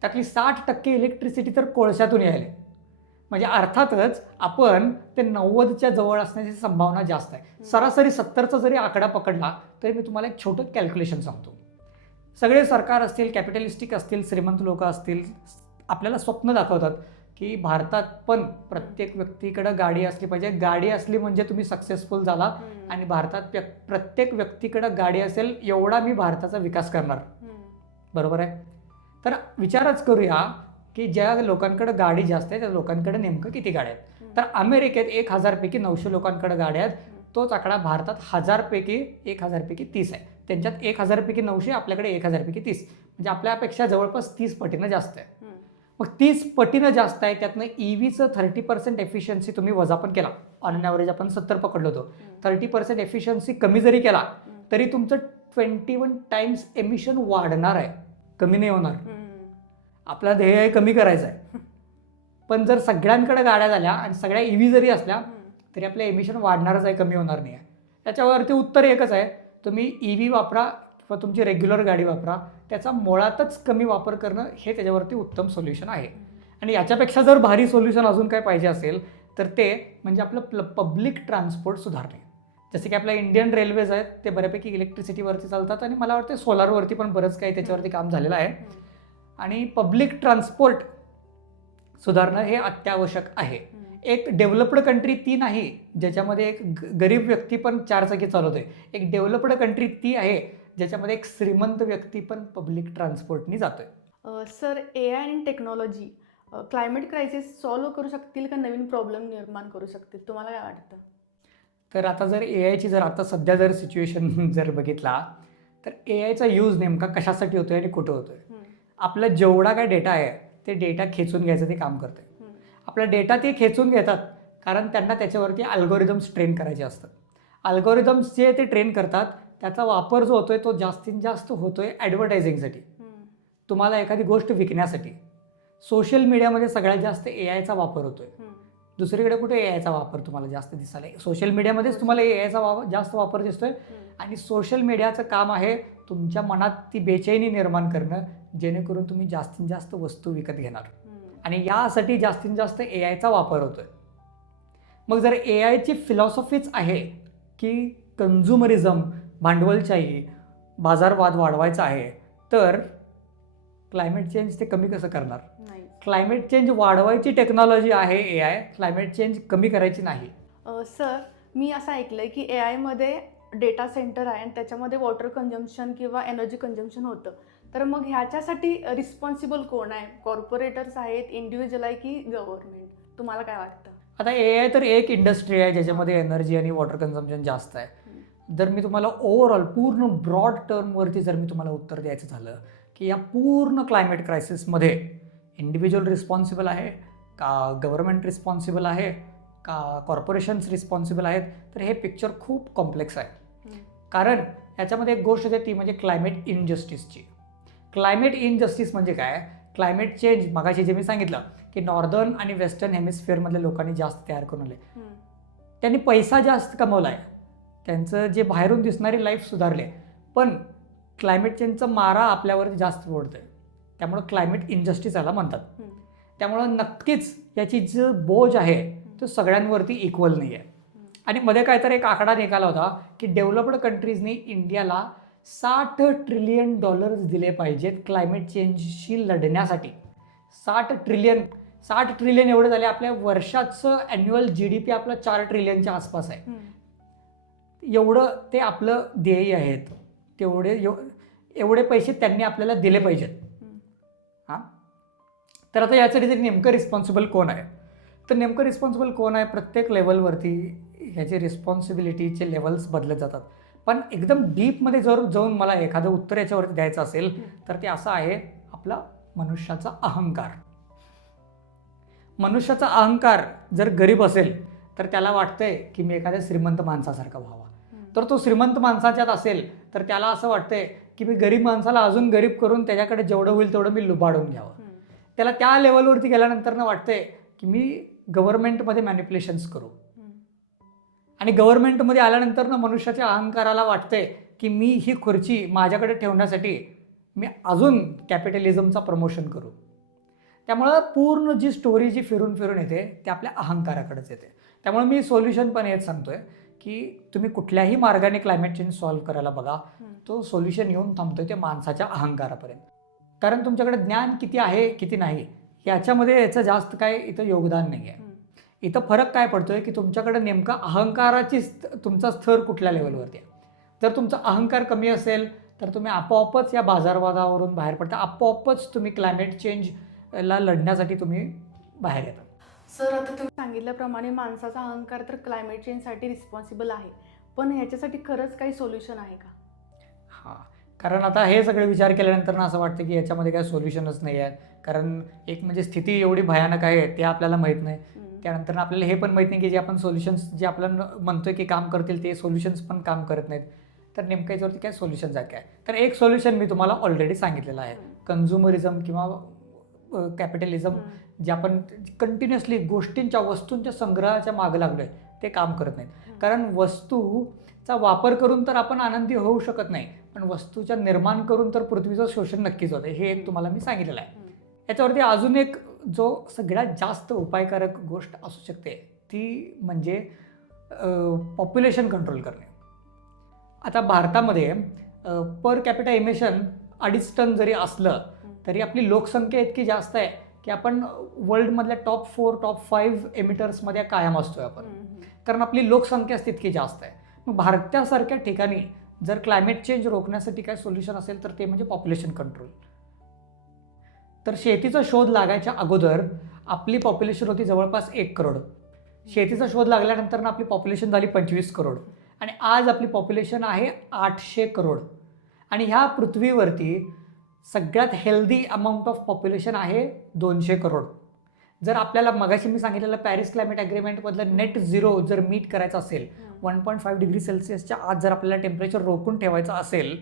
त्यातली 60% इलेक्ट्रिसिटी तर कोळशातून यायले. म्हणजे अर्थातच आपण ते 90च्या जवळ असण्याची संभावना जास्त आहे. सरासरी 70चा जरी आकडा पकडला तरी मी तुम्हाला एक छोटं कॅल्क्युलेशन सांगतो. सगळे सरकार असतील, कॅपिटलिस्टिक असतील, श्रीमंत लोक असतील, आपल्याला स्वप्न दाखवतात की भारतात पण प्रत्येक व्यक्तीकडे गाडी असली पाहिजे. गाडी असली म्हणजे तुम्ही सक्सेसफुल झाला आणि भारतात प्रत्येक व्यक्तीकडे गाडी असेल एवढा मी भारताचा विकास करणार. बरोबर आहे. तर विचारच करूया की ज्या लोकांकडे गाडी जास्त आहे त्या लोकांकडे नेमकं किती गाड्या आहेत. तर अमेरिकेत 1000पैकी 900 लोकांकडे गाड्या आहेत. तोच आकडा भारतात 1000पैकी 1000पैकी 30 आहे. त्यांच्यात 1000पैकी 900, आपल्याकडे 1000पैकी 30, म्हणजे आपल्यापेक्षा जवळपास 30 पटीनं जास्त आहे. मग 30 पटीनं जास्त आहे. त्यातनं EVचं 30% एफिशियन्सी तुम्ही वजा पण केला, ऑन ॲव्हरेज आपण 70 पकडलो होतो, 30% एफिशियन्सी कमी जरी केला तरी तुमचं 21 टाइम्स एमिशन वाढणार आहे, कमी नाही होणार. आपला ध्येय आहे कमी करायचं आहे. पण जर सगळ्यांकडे गाड्या झाल्या आणि सगळ्या EV जरी असल्या तरी आपलं एमिशन वाढणारच आहे, कमी होणार नाही आहे. त्याच्यावरती उत्तर एकच आहे, तुम्ही EV वापरा किंवा तुमची रेग्युलर गाडी वापरा, त्याचा मुळातच कमी वापर करणं हे त्याच्यावरती उत्तम सोल्युशन आहे. आणि याच्यापेक्षा जर भारी सोल्युशन अजून काय पाहिजे असेल तर ते म्हणजे आपलं पब्लिक ट्रान्सपोर्ट सुधारणे. जसे की आपल्या इंडियन रेल्वेज आहेत ते बऱ्यापैकी इलेक्ट्रिसिटीवरती चालतात आणि मला वाटतं सोलारवरती पण बरंच काही त्याच्यावरती काम झालेलं आहे. आणि पब्लिक ट्रान्सपोर्ट सुधारणं हे अत्यावश्यक आहे. एक डेव्हलप्ड कंट्री ती नाही ज्याच्यामध्ये एक गरीब व्यक्ती पण 4 चाकी चालवतोय. एक डेव्हलप्ड कंट्री ती आहे ज्याच्यामध्ये एक श्रीमंत व्यक्ती पण पब्लिक ट्रान्सपोर्टनी जातोय. सर, AI आणि टेक्नॉलॉजी क्लायमेट क्रायसिस सॉल्व्ह करू शकतील का नवीन प्रॉब्लेम निर्माण करू शकतील, तुम्हाला काय वाटतं? तर आता जर AIची जर आता सध्या जर सिच्युएशन जर बघितला तर AIचा यूज नेमका कशासाठी होतोय आणि कुठं होतोय. आपला जेवढा काय डेटा आहे ते डेटा खेचून घ्यायचं ते काम करतंय. आपला डेटा ते खेचून घेतात कारण त्यांना त्याच्यावरती अल्गोरिदम्स ट्रेन करायचे असतात. अल्गोरिदम्स जे ते ट्रेन करतात त्याचा वापर जो होतोय तो जास्तीत जास्त होतोय ॲडव्हर्टायझिंगसाठी, तुम्हाला एखादी गोष्ट विकण्यासाठी. सोशल मीडियामध्ये सगळ्यात जास्त AIचा वापर होतोय. दुसरीकडे कुठे AIचा वापर तुम्हाला जास्त दिसायला, सोशल मीडियामध्येच तुम्हाला AIचा जास्त वापर दिसतोय. आणि सोशल मीडियाचं काम आहे तुमच्या मनात ती बेचैनी निर्माण करणं जेणेकरून तुम्ही जास्तीत जास्त वस्तू विकत घेणार. आणि यासाठी जास्तीत जास्त AIचा वापर होतोय. मग जर AIची फिलॉसॉफीच आहे की कन्झ्युमरिझम, भांडवलशाही, बाजारवाद वाढवायचा आहे तर क्लायमेट चेंज ते कमी कसं करणार. क्लायमेट चेंज वाढवायची टेक्नॉलॉजी आहे AI, क्लायमेट चेंज कमी करायची नाही. सर, मी असं ऐकलंय की AIमध्ये डेटा सेंटर आहे आणि त्याच्यामध्ये वॉटर कंझम्पशन किंवा एनर्जी कंझम्पशन होतं. तर मग ह्याच्यासाठी रिस्पॉन्सिबल कोण आहे? कॉर्पोरेटर्स आहेत, इंडिव्हिज्युअल आहे की गव्हर्नमेंट? तुम्हाला काय वाटतं? आता AI तर एक इंडस्ट्री आहे ज्याच्यामध्ये एनर्जी आणि वॉटर कन्झम्पशन जास्त आहे. जर मी तुम्हाला ओव्हरऑल पूर्ण ब्रॉड टर्मवरती जर मी तुम्हाला उत्तर द्यायचं झालं की या पूर्ण क्लायमेट क्रायसिसमध्ये इंडिव्हिज्युअल रिस्पॉन्सिबल आहे का गव्हर्नमेंट रिस्पॉन्सिबल आहे का कॉर्पोरेशन्स रिस्पॉन्सिबल आहेत, तर हे पिक्चर खूप कॉम्प्लेक्स आहे. कारण याच्यामध्ये एक गोष्ट आहे ती म्हणजे क्लायमेट इनजस्टिसची. क्लायमेट इनजस्टिस म्हणजे काय? क्लायमेट चेंज मगाशी जे मी सांगितलं की नॉर्दर्न आणि वेस्टर्न हेमिस्फिअरमधल्या लोकांनी जास्त तयार करून आले, त्यांनी पैसा जास्त कमवला आहे, त्यांचं जे बाहेरून दिसणारी लाईफ सुधारले, पण क्लायमेट चेंजचा मारा आपल्यावर जास्त ओढतोय. त्यामुळं क्लायमेट इनजस्टिस याला म्हणतात. त्यामुळं नक्कीच याची जो बोज आहे तो सगळ्यांवरती इक्वल नाही आहे. आणि मध्ये काहीतरी एक आकडा निघाला होता की डेव्हलप्ड कंट्रीजनी इंडियाला $60 ट्रिलियन दिले पाहिजेत क्लायमेट चेंजशी लढण्यासाठी. 60 ट्रिलियन एवढे झाले. आपल्या वर्षाचं ॲन्युअल GDP आपलं 4 ट्रिलियनच्या आसपास आहे. एवढं ते आपलं ध्येय आहेत. एवढे पैसे त्यांनी आपल्याला दिले पाहिजेत. हां, तर आता यासाठी तरी नेमकं रिस्पॉन्सिबल कोण आहे? तर नेमकं रिस्पॉन्सिबल कोण आहे? प्रत्येक लेवलवरती ह्याचे रिस्पॉन्सिबिलिटीचे लेवल्स बदलत जातात. पण एकदम डीपमध्ये जर जाऊन मला एखादं उत्तर याच्यावरती द्यायचं असेल तर ते असं आहे, आपला मनुष्याचा अहंकार. मनुष्याचा अहंकार जर गरीब असेल तर त्याला वाटतंय की मी एखाद्या श्रीमंत माणसासारखा व्हावा. तर तो श्रीमंत माणसाच्यात असेल तर त्याला असं वाटतंय की मी गरीब माणसाला अजून गरीब करून त्याच्याकडे जेवढं होईल तेवढं मी लुबाडून घ्यावं. त्याला त्या लेवलवरती गेल्यानंतर वाटतंय की मी गव्हर्नमेंटमध्ये मॅनिप्युलेशन्स करू. आणि गव्हर्नमेंटमध्ये आल्यानंतर मनुष्याच्या अहंकाराला वाटतंय की मी ही खुर्ची माझ्याकडे ठेवण्यासाठी मी अजून कॅपिटलिझमचा प्रमोशन करू. त्यामुळं पूर्ण जी स्टोरी जी फिरून फिरून येते ते आपल्या अहंकाराकडेच येते. त्यामुळे मी सोल्युशन पण हेच सांगतोय की तुम्ही कुठल्याही मार्गाने क्लायमेट चेंज सॉल्व्ह करायला बघा, तो सोल्युशन येऊन थांबतोय ते माणसाच्या अहंकारापर्यंत. कारण तुमच्याकडे ज्ञान किती आहे किती नाही याच्यामध्ये याचं जास्त काय इथं योगदान नाही आहे. इथं फरक काय पडतोय की तुमच्याकडे नेमका अहंकाराची तुमचा स्तर कुठल्या लेवलवरती आहे. जर तुमचा अहंकार कमी असेल तर तुम्ही आपोआपच या बाजारवादावरून बाहेर पडता, आपोआपच तुम्ही क्लायमेट चेंजला लढण्यासाठी तुम्ही बाहेर येता. सर, आता तुम्ही सांगितल्याप्रमाणे माणसाचा अहंकार तर क्लायमेट चेंजसाठी रिस्पॉन्सिबल आहे, पण ह्याच्यासाठी खरंच काही सोल्युशन आहे का? हां, कारण आता हे सगळे विचार केल्यानंतर असं वाटतं की याच्यामध्ये काही सोल्युशनच नाही आहे. कारण एक म्हणजे स्थिती एवढी भयानक आहे ते आपल्याला माहीत नाही. त्यानंतर आपल्याला हे पण माहीत नाही की जे आपण सोल्युशन्स जे आपल्याला म्हणतोय की काम करतील ते सोल्युशन्स पण काम करत नाहीत. तर नेमकं याच्यावरती काय सोल्युशन्स आहे काय? तर एक सोल्युशन मी तुम्हाला ऑलरेडी सांगितलेलं आहे. कन्झ्युमरिझम किंवा कॅपिटलिझम जे आपण कंटिन्युअसली गोष्टींच्या वस्तूंच्या संग्रहाच्या मागं लागलो आहे ते काम करत नाहीत. कारण वस्तूचा वापर करून तर आपण आनंदी होऊ शकत नाही, पण वस्तूच्या निर्माण करून तर पृथ्वीचं शोषण नक्कीच होतं. हे एक तुम्हाला मी सांगितलेलं आहे. याच्यावरती अजून एक जो सगळ्यात जास्त उपायकारक गोष्ट असू शकते ती म्हणजे पॉप्युलेशन कंट्रोल करणे. आता भारतामध्ये पर कॅपिटा इमिशन 2.5 टन जरी असलं तरी आपली लोकसंख्या इतकी जास्त आहे की आपण वर्ल्डमधल्या टॉप 4 टॉप 5 एमिटर्समध्ये कायम असतोय आपण, कारण आपली लोकसंख्याच तितकी जास्त आहे. मग भारतासारख्या ठिकाणी जर क्लायमेट चेंज रोखण्यासाठी काय सोल्युशन असेल तर ते म्हणजे पॉप्युलेशन कंट्रोल. तर शेतीचा शोध लागायच्या अगोदर आपली पॉप्युलेशन होती जवळपास 1 करोड. शेतीचा शोध लागल्यानंतर आपली पॉप्युलेशन झाली 25 करोड आणि आज आपली पॉप्युलेशन आहे 800 करोड. आणि ह्या पृथ्वीवरती सगळ्यात हेल्दी अमाऊंट ऑफ पॉप्युलेशन आहे 200 करोड. जर आपल्याला मगाशी मी सांगितलेलं पॅरिस क्लायमेट ॲग्रीमेंटमधलं नेट झिरो जर मीट करायचं असेल, 1.5 डिग्री सेल्सिअसच्या आत जर आपल्याला टेम्परेचर रोखून ठेवायचं असेल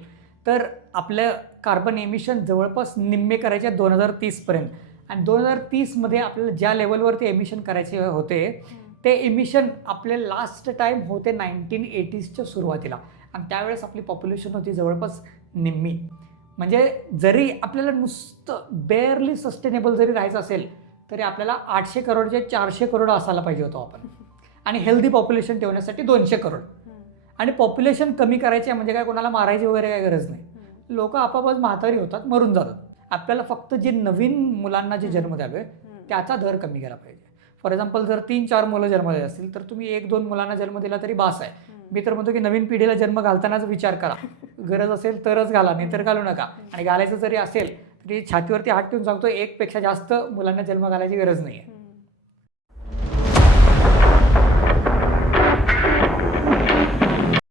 तर आपलं कार्बन एमिशन जवळपास निम्मे करायचे 2030पर्यंत. आणि 2030मध्ये आपल्याला ज्या लेवलवरती एमिशन करायचे होते ते एमिशन आपले लास्ट टाईम होते 1980sच्या सुरुवातीला, आणि त्यावेळेस आपली पॉप्युलेशन होती जवळपास निम्मी. म्हणजे जरी आपल्याला नुसतं बेअरली सस्टेनेबल जरी राहायचं असेल तरी आपल्याला 800 करोडचे 400 करोड असायला पाहिजे होतो आपण, आणि हेल्दी पॉप्युलेशन ठेवण्यासाठी 200 करोड. आणि पॉप्युलेशन कमी करायचे म्हणजे काय कोणाला मारायची वगैरे काय गरज नाही. लोक आपापच म्हातारी होतात, मरून जातात. आपल्याला फक्त जे नवीन मुलांना जे जन्म द्यावे त्याचा दर कमी केला पाहिजे. फॉर एक्झाम्पल जर 3-4 मुलं जन्म देत असतील तर तुम्ही 1-2 मुलांना जन्म दिला तरी बास आहे. मी तर म्हणतो की नवीन पिढीला जन्म घालतानाच विचार करा, गरज असेल तरच घाला, नाही तर घालू नका. आणि घालायचं जरी असेल तरी छातीवरती हात ठेवून सांगतो 1पेक्षा जास्त मुलांना जन्म घालायची गरज नाही आहे.